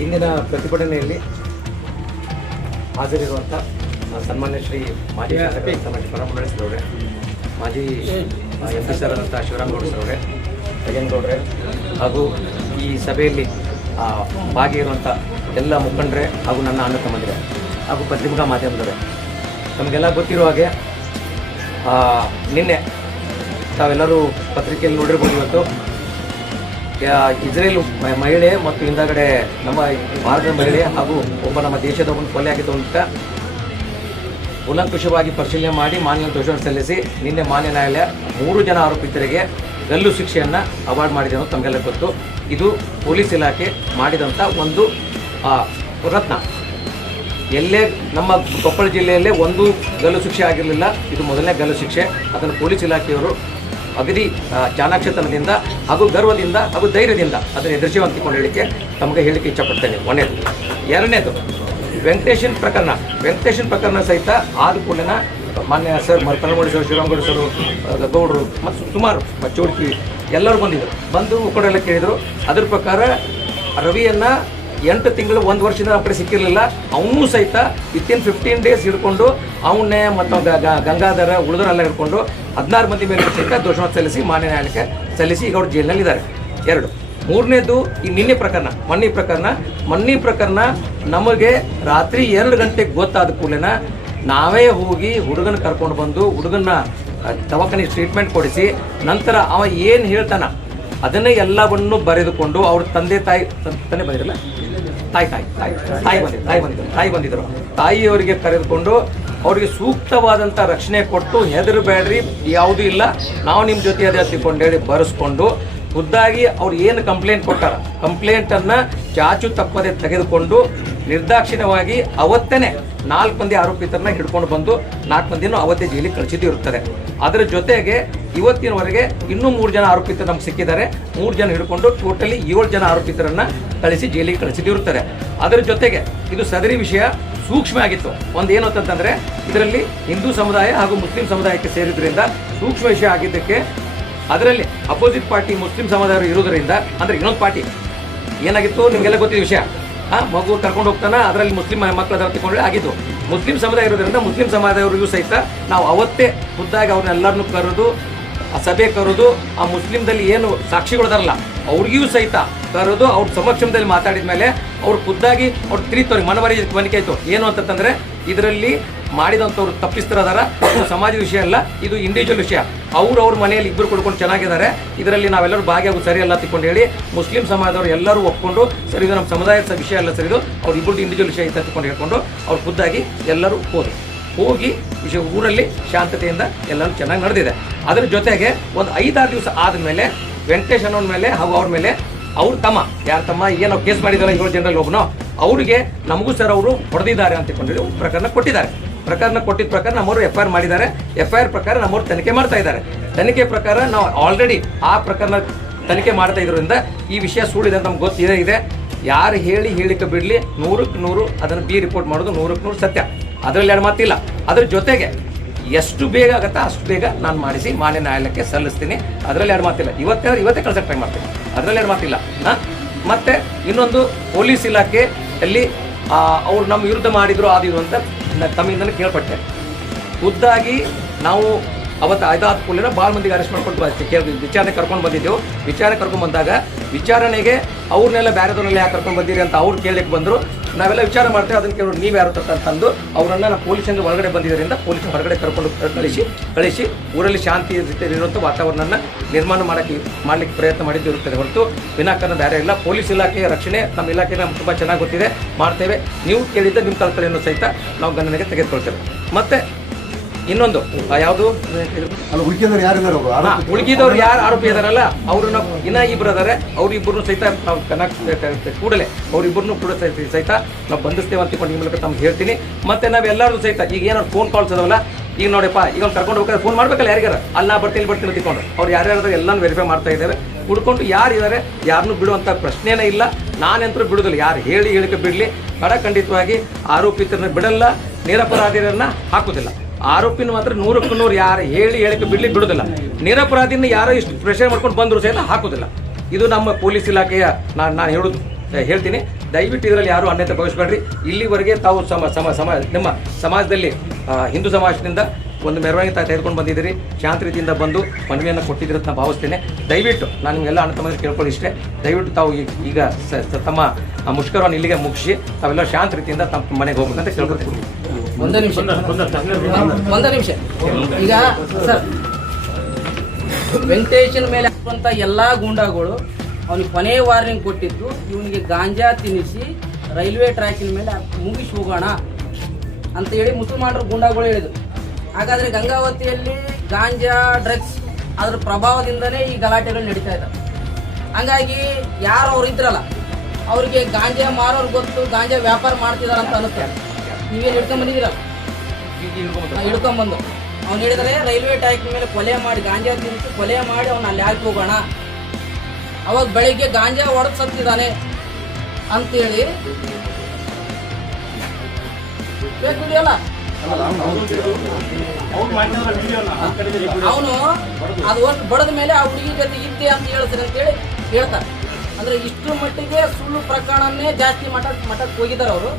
ಇಂದಿನ ಪ್ರತಿಭಟನೆಯಲ್ಲಿ ಹಾಜರಿರುವಂಥ ಸನ್ಮಾನ್ಯ ಶ್ರೀ ಮಾಜಿ ಶಾಸಕ ಪರಮುಂಡೇಶ್ವರವರೇ, ಮಾಜಿ MP ಸರ್ ಆದಂಥ ಶಿವರಾಮಗೌಡ ಅವರೇ, ಗೌಡ್ರೆ ಹಾಗೂ ಈ ಸಭೆಯಲ್ಲಿ ಭಾಗಿಯಿರುವಂಥ ಎಲ್ಲ ಮುಖಂಡರೇ ಹಾಗೂ ನನ್ನ ಅಣ್ಣ ತಮ್ಮಂದಿರೇ ಹಾಗೂ ಪತ್ರಿಕಾ ಮಾಧ್ಯಮದವರೇ, ತಮಗೆಲ್ಲ ಗೊತ್ತಿರುವ ಹಾಗೆ ನಿನ್ನೆ ತಾವೆಲ್ಲರೂ ಪತ್ರಿಕೆಯಲ್ಲಿ ನೋಡಿರ್ಬೋದು. ಇವತ್ತು ಇಸ್ರೇಲ್ ಮಹಿಳೆ ಮತ್ತು ಹಿಂದಗಡೆ ನಮ್ಮ ಭಾರತದ ಮಹಿಳೆ ಹಾಗೂ ಒಬ್ಬ ನಮ್ಮ ದೇಶದ ಒಂದು ಕೊಲೆ ಆಗಿದ್ದು ಅಂತ ಕೂಲಂಕುಷವಾಗಿ ಪರಿಶೀಲನೆ ಮಾಡಿ ಮಾನ್ಯ ದೋಷವನ್ನು ಸಲ್ಲಿಸಿ ನಿನ್ನೆ ಮಾನ್ಯ ನ್ಯಾಯಾಲಯ 3 ಜನ ಆರೋಪಿತರಿಗೆ ಗಲ್ಲು ಶಿಕ್ಷೆಯನ್ನು ಅವಾರ್ಡ್ ಮಾಡಿದೆ ಅನ್ನೋದು ತಮಗೆಲ್ಲ ಗೊತ್ತು. ಇದು ಪೊಲೀಸ್ ಇಲಾಖೆ ಮಾಡಿದಂಥ ಒಂದು ರತ್ನ. ಎಲ್ಲೇ ನಮ್ಮ ಕೊಪ್ಪಳ ಜಿಲ್ಲೆಯಲ್ಲೇ ಒಂದು ಗಲ್ಲು ಶಿಕ್ಷೆ ಆಗಿರಲಿಲ್ಲ. ಇದು ಮೊದಲನೇ ಗಲ್ಲು ಶಿಕ್ಷೆ. ಅದನ್ನು ಪೊಲೀಸ್ ಇಲಾಖೆಯವರು ಅಗದಿ ಚಾಣಾಕ್ಷತನದಿಂದ ಹಾಗೂ ಗರ್ವದಿಂದ ಹಾಗೂ ಧೈರ್ಯದಿಂದ ಅದನ್ನು ಎದುರಿಸಿ ಅಂತಿಕೊಂಡು ಹೇಳಿಕೆ ತಮಗೆ ಹೇಳಿಕೆ ಇಚ್ಛಪಡ್ತೇನೆ. ಒಂದೇದು. ಎರಡನೇದು, ವೆಂಕಟೇಶನ್ ಪ್ರಕರಣ ಸಹಿತ ಆದ ಕೂಡಲೇ ಮಾನ್ಯ ಸರ್ ಪರಮುಂಡೇಶ್ವರ ಶಿವರಾಮಗೌಡ ಸರು, ಗೌಡರು ಮತ್ತು ಸುಮಾರು ಚೌಡ್ಕಿ ಎಲ್ಲರೂ ಬಂದು ಒಕ್ಕಡೆಲ್ಲ ಕೇಳಿದರು. ಅದ್ರ ಪ್ರಕಾರ ರವಿಯನ್ನು 8 ತಿಂಗಳು 1 ವರ್ಷದಿಂದ ಆ ಕಡೆ ಸಿಕ್ಕಿರಲಿಲ್ಲ. ಅವನು ಸಹಿತ ವಿತಿನ್ 15 ಡೇಸ್ ಹಿಡ್ಕೊಂಡು ಅವನ್ನೇ ಮತ್ತು ಗಂಗಾಧರ ಉಳಿದರೆಲ್ಲ ಹಿಡ್ಕೊಂಡು 16 ಮಂದಿ ಮೇಲೆ ಸಹಿತ ದೋಷವನ್ನು ಸಲ್ಲಿಸಿ ಮಾನ್ಯ ನ್ಯಾಯಾಲಯಕ್ಕೆ ಸಲ್ಲಿಸಿ ಈಗ ಅವರು ಜೈಲಿನಲ್ಲಿದ್ದಾರೆ. 2. ಮೂರನೇದು ಈ ಮೊನ್ನೆ ಪ್ರಕರಣ ನಮಗೆ ರಾತ್ರಿ 2 ಗಂಟೆಗೆ ಗೊತ್ತಾದ ಕೂಡಲೇ ನಾವೇ ಹೋಗಿ ಹುಡುಗನ ಕರ್ಕೊಂಡು ಬಂದು ಹುಡುಗನ ದವಾಖಾನೆ ಟ್ರೀಟ್ಮೆಂಟ್ ಕೊಡಿಸಿ ನಂತರ ಅವ ಏನು ಹೇಳ್ತಾನ ಅದನ್ನೇ ಎಲ್ಲವನ್ನು ಬರೆದುಕೊಂಡು ಅವ್ರ ತಂದೆ ಬಂದಿರಲ್ಲ ತಾಯಿ ಬಂದಿದ್ರು. ತಾಯಿಯವರಿಗೆ ಕರೆದುಕೊಂಡು ಅವರಿಗೆ ಸೂಕ್ತವಾದಂಥ ರಕ್ಷಣೆ ಕೊಟ್ಟು ಹೆದರಬೇಡ್ರಿ, ಯಾವುದೂ ಇಲ್ಲ, ನಾವು ನಿಮ್ಮ ಜೊತೆ ಅದೇ ತಿಳ್ಕೊಂಡು ಹೇಳಿ ಬರೆಸ್ಕೊಂಡು ಖುದ್ದಾಗಿ ಅವ್ರು ಏನು ಕಂಪ್ಲೇಂಟ್ ಕೊಟ್ಟಾರ ಕಂಪ್ಲೇಂಟನ್ನು ಚಾಚು ತಪ್ಪದೆ ತೆಗೆದುಕೊಂಡು ನಿರ್ದಾಕ್ಷಿಣ್ಯವಾಗಿ ಅವತ್ತೇನೆ 4 ಮಂದಿ ಆರೋಪಿತರನ್ನ ಹಿಡ್ಕೊಂಡು ಬಂದು 4 ಮಂದಿನೂ ಅವತ್ತೇ ಜೈಲಿಗೆ ಕಳಿಸಿದ್ದು ಇರುತ್ತದೆ. ಅದರ ಜೊತೆಗೆ ಇವತ್ತಿನವರೆಗೆ ಇನ್ನೂ 3 ಜನ ಆರೋಪಿತರು ನಮ್ಗೆ ಸಿಕ್ಕಿದ್ದಾರೆ. 3 ಜನ ಹಿಡ್ಕೊಂಡು ಟೋಟಲಿ 7 ಜನ ಆರೋಪಿತರನ್ನ ಕಳಿಸಿ ಜೈಲಿಗೆ ಕಳಿಸಿದ್ದು ಇರುತ್ತದೆ. ಅದರ ಜೊತೆಗೆ ಇದು ಸದರಿ ವಿಷಯ ಸೂಕ್ಷ್ಮ ಆಗಿತ್ತು. ಒಂದು ಏನು ಅಂತಂತಂದರೆ ಇದರಲ್ಲಿ ಹಿಂದೂ ಸಮುದಾಯ ಹಾಗೂ ಮುಸ್ಲಿಂ ಸಮುದಾಯಕ್ಕೆ ಸೇರಿದ್ರಿಂದ ಸೂಕ್ಷ್ಮ ವಿಷಯ ಆಗಿದ್ದಕ್ಕೆ ಅದರಲ್ಲಿ ಅಪೋಸಿಟ್ ಪಾರ್ಟಿ ಮುಸ್ಲಿಂ ಸಮುದಾಯರು ಇರೋದರಿಂದ ಅಂದರೆ ಇನ್ನೊಂದು ಪಾರ್ಟಿ ಏನಾಗಿತ್ತು ನಿಮಗೆಲ್ಲ ಗೊತ್ತಿದ್ದ ವಿಷಯ. ಮಗು ಕರ್ಕೊಂಡು ಹೋಗ್ತಾನೆ, ಅದರಲ್ಲಿ ಮುಸ್ಲಿಂ ಮಕ್ಕಳ ತಗೊಂಡು ಆಗಿದ್ದು. ಮುಸ್ಲಿಂ ಸಮುದಾಯ ಇರೋದ್ರಿಂದ ಮುಸ್ಲಿಂ ಸಮುದಾಯವರಿಗೂ ಸಹಿತ ನಾವು ಅವತ್ತೇ ಖುದ್ದಾಗಿ ಅವ್ರನ್ನೆಲ್ಲರನ್ನೂ ಕರೆದು ಆ ಸಭೆ ಕರೆದು ಆ ಮುಸ್ಲಿಮ್ದಲ್ಲಿ ಏನು ಸಾಕ್ಷಿಗಳಿದಾರಲ್ಲ ಅವ್ರಿಗೂ ಸಹಿತ ಕರೆದು ಅವ್ರ ಸಮಕ್ಷಮದಲ್ಲಿ ಮಾತಾಡಿದ ಮೇಲೆ ಅವ್ರು ಖುದ್ದಾಗಿ ಅವ್ರು ತಿರುಗ್ತವ್ರಿಗೆ ಮನವರಿಕೆ ಆಯಿತು. ಏನು ಅಂತಂದರೆ ಇದರಲ್ಲಿ ಮಾಡಿದಂಥವ್ರು ತಪ್ಪಿಸ್ತಿರೋದಾರ, ಇದು ಸಮಾಜದ ವಿಷಯ ಅಲ್ಲ, ಇದು ಇಂಡಿವಿಜುವಲ್ ವಿಷಯ. ಅವ್ರ ಮನೆಯಲ್ಲಿ ಇಬ್ಬರು ಕೊಡ್ಕೊಂಡು ಚೆನ್ನಾಗಿದ್ದಾರೆ, ಇದರಲ್ಲಿ ನಾವೆಲ್ಲರೂ ಭಾಗಿಯಾಗೋದು ಸರಿಯಲ್ಲ ತಿಳ್ಕೊಂಡು ಹೇಳಿ ಮುಸ್ಲಿಂ ಸಮಾಜದವರು ಎಲ್ಲರೂ ಒಪ್ಕೊಂಡು ಸರಿ ಇದು ನಮ್ಮ ಸಮುದಾಯದ ವಿಷಯ ಅಲ್ಲ ಸರಿ ಇದು ಅವ್ರು ಇಬ್ಬರು ಇಂಡಿವಿಜುವಲ್ ವಿಷಯ ಅಂತ ತಿಳ್ಕೊಂಡು ಹೇಳ್ಕೊಂಡು ಅವ್ರು ಖುದ್ದಾಗಿ ಎಲ್ಲರೂ ಹೋಗಿ ವಿಷಯ ಊರಲ್ಲಿ ಶಾಂತತೆಯಿಂದ ಎಲ್ಲರೂ ಚೆನ್ನಾಗಿ ನಡೆದಿದೆ. ಅದರ ಜೊತೆಗೆ ಒಂದು 5-6 ದಿವಸ ಆದಮೇಲೆ ವೆಂಕಟೇಶ್ ಅನ್ನೋನ ಮೇಲೆ ಹಾಗೂ ಅವ್ರ ಮೇಲೆ ಅವ್ರ ತಮ್ಮ ಏನೋ ಕೇಸ್ ಮಾಡಿದಾರೆ 7 ಜನರಲ್ಲಿ ಒಬ್ಬನೋ ಅವ್ರಿಗೆ ನಮಗೂ ಸರ್ ಅವರು ಹೊಡೆದಿದ್ದಾರೆ ಅಂತ ತಿಳ್ಕೊಂಡು ಪ್ರಕರಣ ಕೊಟ್ಟಿದ್ದಾರೆ. ಪ್ರಕರಣ ಕೊಟ್ಟಿದ್ದ ಪ್ರಕಾರ ನಮ್ಮವರು FIR ಮಾಡಿದ್ದಾರೆ. FIR ಪ್ರಕಾರ ನಮ್ಮವರು ತನಿಖೆ ಮಾಡ್ತಾ ಇದ್ದಾರೆ. ತನಿಖೆ ಪ್ರಕಾರ ನಾವು ಆಲ್ರೆಡಿ ಆ ಪ್ರಕರಣ ತನಿಖೆ ಮಾಡ್ತಾ ಇದ್ರಿಂದ ಈ ವಿಷಯ ಸುಳ್ಳಿದೆ ಅಂತ ನಮ್ಗೆ ಗೊತ್ತಿದೆ ಇದೆ. ಯಾರು ಹೇಳಿಕೆ ಬಿಡಲಿ 100ಕ್ಕೆ 100 ಅದನ್ನು ಬಿ ರಿಪೋರ್ಟ್ ಮಾಡೋದು 100ಕ್ಕೆ 100 ಸತ್ಯ, ಅದರಲ್ಲಿ ಎರಡು ಮಾತಿಲ್ಲ. ಅದ್ರ ಜೊತೆಗೆ ಎಷ್ಟು ಬೇಗ ಆಗುತ್ತಾ ಅಷ್ಟು ಬೇಗ ನಾನು ಮಾಡಿಸಿ ಮಾನ್ಯ ನ್ಯಾಯಾಲಯಕ್ಕೆ ಸಲ್ಲಿಸ್ತೀನಿ, ಅದರಲ್ಲಿ ಎರಡು ಮಾತಿಲ್ಲ. ಇವತ್ತೇ ಕಳ್ಸಕ್ಕೆ ಟ್ರೈ ಮಾಡ್ತೀನಿ, ಅದರಲ್ಲಿ ಎರಡು ಮಾತಿಲ್ಲ. ಮತ್ತು ಇನ್ನೊಂದು ಪೊಲೀಸ್ ಇಲಾಖೆಯಲ್ಲಿ ಅವ್ರು ನಮ್ಮ ವಿರುದ್ಧ ಮಾಡಿದ್ರು ಆದಿದ್ರು ಅಂತ ತಮ್ಮಿಂದಲೇ ಕೇಳ್ಪಟ್ಟೆ. ಖುದ್ದಾಗಿ ನಾವು ಅವತ್ತು ಆಯ್ದಾದ ಕೂಡಲೇ ಭಾಳ ಮಂದಿಗೆ ಅರೆಸ್ಟ್ ಮಾಡ್ಕೊಂಡು ವಿಚಾರಣೆ ಕರ್ಕೊಂಡು ಬಂದಿದ್ದೆವು. ವಿಚಾರಣೆ ಕರ್ಕೊಂಡು ಬಂದಾಗ ವಿಚಾರಣೆಗೆ ಅವ್ರನ್ನೆಲ್ಲ ಬೇರೆದವ್ರನ್ನೆಲ್ಲ ಯಾಕೆ ಕರ್ಕೊಂಡು ಬಂದಿರಿ ಅಂತ ಅವ್ರು ಕೇಳಲಿಕ್ಕೆ ಬಂದರು. ನಾವೆಲ್ಲ ವಿಚಾರ ಮಾಡ್ತೇವೆ, ಅದನ್ನು ಕೇಳೋರು ನೀವು ಯಾರು ತಂದು ಅವರನ್ನು ನಾವು ಪೊಲೀಸರಿಂದ ಹೊರಗಡೆ ಬಂದಿದ್ದರಿಂದ ಪೊಲೀಸ್ ಹೊರಗಡೆ ಕರ್ಕೊಂಡು ಕಳಿಸಿ ಊರಲ್ಲಿ ಶಾಂತಿ ಇರುವಂಥ ವಾತಾವರಣನ ನಿರ್ಮಾಣ ಮಾಡಲಿಕ್ಕೆ ಪ್ರಯತ್ನ ಮಾಡಿದ್ದು ಇರುತ್ತದೆ ಹೊರತು ವಿನಾಕಾರಣ ಬೇರೆ ಇಲ್ಲ. ಪೊಲೀಸ್ ಇಲಾಖೆಯ ರಕ್ಷಣೆ ನಮ್ಮ ಇಲಾಖೆ ನಮ್ಗೆ ತುಂಬ ಚೆನ್ನಾಗಿ ಗೊತ್ತಿದೆ, ಮಾಡ್ತೇವೆ. ನೀವು ಕೇಳಿದ್ದ ನಿಮ್ಮ ಕಲ್ಪನೆಯನ್ನು ಸಹಿತ ನಾವು ಗಣನೆಗೆ ತೆಗೆದುಕೊಳ್ತೇವೆ. ಮತ್ತು ಇನ್ನೊಂದು ಯಾವುದು ಉಳಿದವ್ರು ಯಾರು ಆರೋಪಿ ಇದಾರಲ್ಲ ಅವ್ರನ್ನ ಇನ್ನ ಇಬ್ಬರು ಅದಾರೆ, ಅವ್ರಿಬ್ಬರನ್ನು ಸಹಿತ ನಾವು ಕೂಡಲೇ ಅವ್ರಿಬ್ಬರನ್ನು ಕೂಡ ಸಹಿತ ನಾವು ಬಂಧಿಸ್ತೇವೆ ಅಂತಕೊಂಡು ಈ ಮೂಲಕ ತಮ್ಗೆ ಹೇಳ್ತೀನಿ. ಮತ್ತೆ ನಾವೆಲ್ಲರೂ ಸಹಿತ ಈಗ ಏನಾದ್ರು ಫೋನ್ ಕಾಲ್ಸ್ ಅದಾವಲ್ಲ, ಈಗ ನೋಡಪ್ಪ ಈಗ ಅವ್ನು ಕರ್ಕೊಂಡು ಹೋಗ್ತಾರೆ ಫೋನ್ ಮಾಡ್ಬೇಕಲ್ಲ ಯಾರಿಗಾರ, ಅಲ್ಲ ಬರ್ತೀನಿ ತಿಳ್ಕೊಂಡು ಅವ್ರು ಯಾರ್ಯಾರು ಎಲ್ಲಾನು ವೆರಿಫೈ ಮಾಡ್ತಾ ಇದ್ದೇವೆ. ಹುಡ್ಕೊಂಡು ಯಾರಿದ್ದಾರೆ ಯಾರನ್ನೂ ಬಿಡುವಂಥ ಪ್ರಶ್ನೆನೇ ಇಲ್ಲ. ನಾನೆಂತರೂ ಬಿಡುದಿಲ್ಲ, ಯಾರು ಹೇಳಿಕೆ ಬಿಡಲಿ. ಖಂಡಿತವಾಗಿ ಆರೋಪಿತರನ್ನ ಬಿಡಲ್ಲ, ನಿರಪರಾಧಿರನ್ನ ಹಾಕೋದಿಲ್ಲ. ಆರೋಪಿನ ಮಾತ್ರ 100ಕ್ಕೆ 100 ಯಾರು ಹೇಳಿಕೆ ಬಿಡುದಿಲ್ಲ. ನಿರಪರಾಧಿನ ಯಾರೋ ಇಷ್ಟು ಪ್ರೆಷರ್ ಮಾಡ್ಕೊಂಡು ಬಂದರೂ ಸಹಿತ ಹಾಕೋದಿಲ್ಲ. ಇದು ನಮ್ಮ ಪೊಲೀಸ್ ಇಲಾಖೆಯ ನಾನು ಹೇಳ್ತೀನಿ. ದಯವಿಟ್ಟು ಇದರಲ್ಲಿ ಯಾರು ಅನ್ಯತೆ ಭಾವಿಸಬೇಡ್ರಿ. ಇಲ್ಲಿವರೆಗೆ ತಾವು ನಿಮ್ಮ ಸಮಾಜದಲ್ಲಿ ಹಿಂದೂ ಸಮಾಜದಿಂದ ಒಂದು ಮೆರವಣಿಗೆ ತೆಗೆದುಕೊಂಡು ಬಂದಿದ್ದೀರಿ, ಶಾಂತ ರೀತಿಯಿಂದ ಬಂದು ಮನವಿಯನ್ನು ಕೊಟ್ಟಿದ್ದೀರಿ ಅಂತ ಭಾವಿಸ್ತೇನೆ. ದಯವಿಟ್ಟು ನಾನು ನಿಮಗೆಲ್ಲ ಅಣ್ಣ ತಮ್ಮಂದಿರು ಕೇಳ್ಕೊಳ್ಳಿ ಇಷ್ಟೇ, ದಯವಿಟ್ಟು ತಾವು ಈಗ ತಮ್ಮ ಮುಷ್ಕರವನ್ನು ಇಲ್ಲಿಗೆ ಮುಗಿಸಿ ತಾವೆಲ್ಲ ಶಾಂತ ರೀತಿಯಿಂದ ತಮ್ಮ ಮನೆಗೆ ಹೋಗ್ಬೇಕಂತ ಕೇಳ್ಕೊಳ್ತೀವಿ. ಒಂದು ನಿಮಿಷ ಈಗ ಸರ್, ವೆಂಕಟೇಶನ್ ಮೇಲೆ ಹಾಕುವಂಥ ಎಲ್ಲ ಗೂಂಡಾಗಳು ಅವನಿಗೆ ಕೊನೆಯ ವಾರ್ನಿಂಗ್ ಕೊಟ್ಟಿದ್ದು ಇವನಿಗೆ ಗಾಂಜಾ ತಿನ್ನಿಸಿ ರೈಲ್ವೆ ಟ್ರ್ಯಾಕಿನ ಮೇಲೆ ಮುಗಿಸಿ ಹೋಗೋಣ ಅಂತ ಹೇಳಿ ಮುಸಲ್ಮಾನರು ಗೂಂಡಾಗಳು ಹೇಳಿದ್ರು. ಹಾಗಾದರೆ ಗಂಗಾವತಿಯಲ್ಲಿ ಗಾಂಜಾ ಡ್ರಗ್ಸ್ ಅದರ ಪ್ರಭಾವದಿಂದಲೇ ಈ ಗಲಾಟೆಗಳು ನಡೀತಾ ಇದ್ದಾವೆ. ಹಂಗಾಗಿ ಯಾರು ಅವ್ರು ಇದ್ರಲ್ಲ ಅವರಿಗೆ ಗಾಂಜಾ ಮಾರೋರು ಗೊತ್ತು, ಗಾಂಜಾ ವ್ಯಾಪಾರ ಮಾಡ್ತಿದಾರೆ ಅಂತ ಅನ್ನುತ್ತೆ. ನೀವೇನು ಹಿಡ್ಕೊಂಡ್ಬಂದಿದ್ದೀರಲ್ಲ, ಹಿಡ್ಕೊಂಡ್ಬಂದು ಅವ್ನು ಹೇಳಿದರೆ ರೈಲ್ವೆ ಟ್ರ್ಯಾಕ್ ಮೇಲೆ ಕೊಲೆ ಮಾಡಿ ಗಾಂಜಾ ತಿನ್ನಿಸಿ ಕೊಲೆ ಮಾಡಿ ಅವ್ನು ಅಲ್ಲಿ ಹಾಕಿ ಹೋಗೋಣ, ಅವಾಗ ಬೆಳಿಗ್ಗೆ ಗಾಂಜಾ ಹೊಡೆದು ಸತ್ತಿದ್ದಾನೆ ಅಂತೇಳಿ ಬೇಕಿದೆಯಲ್ಲ. ಅವನು ಅದು ಒಟ್ಟು ಬಡದ ಮೇಲೆ ಆ ಹುಡುಗಿ ಜೊತೆ ಇದ್ದೆ ಅಂತ ಹೇಳ್ತಾರೆ ಅಂತೇಳಿ ಹೇಳ್ತಾರೆ. ಅಂದರೆ ಇಷ್ಟು ಮಟ್ಟಿಗೆ ಸುಳ್ಳು ಪ್ರಕರಣನೇ ಜಾಸ್ತಿ ಮಠಕ್ಕೆ ಹೋಗಿದ್ದಾರೆ ಅವರು.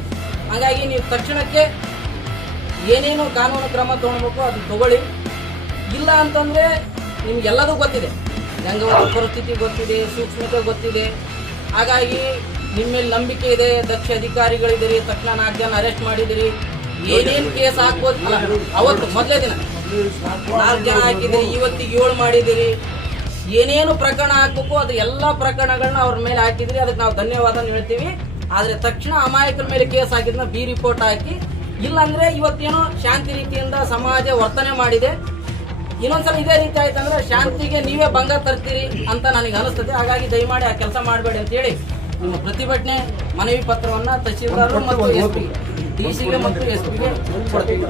ಹಾಗಾಗಿ ನೀವು ತಕ್ಷಣಕ್ಕೆ ಏನೇನು ಕಾನೂನು ಕ್ರಮ ತೊಗೊಳ್ಬೇಕು ಅದು ತಗೊಳ್ಳಿ. ಇಲ್ಲ ಅಂತಂದರೆ ನಿಮ್ಗೆಲ್ಲದೂ ಗೊತ್ತಿದೆ, ಗಂಗಾವತಿ ಪರಿಸ್ಥಿತಿ ಗೊತ್ತಿದೆ, ಸೂಕ್ಷ್ಮತೆ ಗೊತ್ತಿದೆ. ಹಾಗಾಗಿ ನಿಮ್ಮ ಮೇಲೆ ನಂಬಿಕೆ ಇದೆ, ದಕ್ಷ ಅಧಿಕಾರಿಗಳಿದ್ದೀರಿ, ತಕ್ಷಣ 4 ಜನ ಅರೆಸ್ಟ್ ಮಾಡಿದ್ದೀರಿ. ಏನೇನು ಕೇಸ್ ಹಾಕ್ಬೋದು, ಅವತ್ತು ಮೊದಲೇ ದಿನ 4 ಜನ ಹಾಕಿದ್ದೀರಿ, ಇವತ್ತಿಗೆ 7 ಮಾಡಿದ್ದೀರಿ. ಏನೇನು ಪ್ರಕರಣ ಹಾಕಬೇಕು ಅದು ಎಲ್ಲ ಪ್ರಕರಣಗಳನ್ನ ಅವ್ರ ಮೇಲೆ ಹಾಕಿದ್ರಿ, ಅದಕ್ಕೆ ನಾವು ಧನ್ಯವಾದ ಹೇಳ್ತೀವಿ. ಆದರೆ ತಕ್ಷಣ ಅಮಾಯಕರ ಮೇಲೆ ಕೇಸ್ ಹಾಕಿದ್ನ ಬಿ ರಿಪೋರ್ಟ್ ಹಾಕಿ, ಇಲ್ಲಾಂದರೆ ಇವತ್ತೇನೋ ಶಾಂತಿ ರೀತಿಯಿಂದ ಸಮಾಜ ವರ್ತನೆ ಮಾಡಿದೆ, ಇನ್ನೊಂದ್ಸಲ ಇದೇ ರೀತಿ ಆಯ್ತಂದ್ರೆ ಶಾಂತಿಗೆ ನೀವೇ ಭಂಗ ತರ್ತೀರಿ ಅಂತ ನನಗೆ ಅನಿಸ್ತದೆ. ಹಾಗಾಗಿ ದಯಮಾಡಿ ಆ ಕೆಲಸ ಮಾಡಬೇಡಿ ಅಂತೇಳಿ ನಿಮ್ಮ ಪ್ರತಿಭಟನೆ ಮನವಿ ಪತ್ರವನ್ನ ತಹಶೀಲ್ದಾರ್ ಮತ್ತು SP DC ಮತ್ತು SP ಗೆ ಕೊಡ್ತೀವಿ.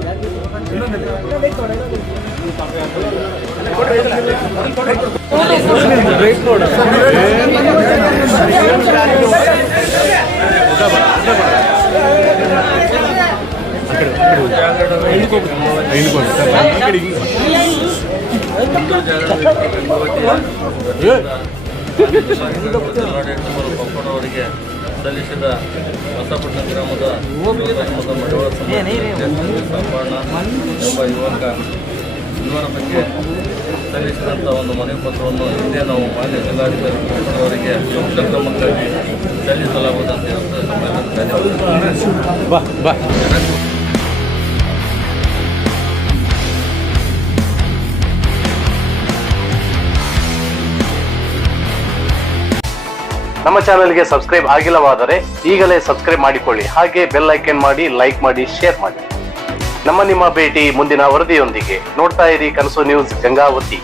ಅವರಿಗೆ ಸಲ್ಲಿಸಿದ ಬಸಪಟ್ಟಣ ಗ್ರಾಮದ ಮಡಿವಾಳ ಸಾಂಬಣ್ಣ ಎಂಬ ಇವರ ಬಗ್ಗೆ ಸಲ್ಲಿಸಿದಂಥ ಒಂದು ಮನವಿ ಪತ್ರವನ್ನು ಹಿಂದೆ ನಾವು ಮಾನ್ಯ ಜಿಲ್ಲಾಧಿಕಾರಿ ಅವರಿಗೆ ಸೂಕ್ತ ಕ್ರಮಕ್ಕಾಗಿ ಸಲ್ಲಿಸಲಾಗುವುದಂತ ನಮ್ಮ ಚಾನೆಲ್ಗೆ ಸಬ್ಸ್ಕ್ರೈಬ್ ಆಗಿಲ್ಲವಾದರೆ ಈಗಲೇ ಸಬ್ಸ್ಕ್ರೈಬ್ ಮಾಡಿಕೊಳ್ಳಿ. ಹಾಗೆ ಬೆಲ್ ಐಕನ್ ಮಾಡಿ, ಲೈಕ್ ಮಾಡಿ, ಶೇರ್ ಮಾಡಿ. ನಿಮ್ಮ ಭೇಟಿ ಮುಂದಿನ ವರದಿಯೊಂದಿಗೆ. ನೋಡ್ತಾ ಇರಿ ಕನಸು ನ್ಯೂಸ್ ಗಂಗಾವತಿ.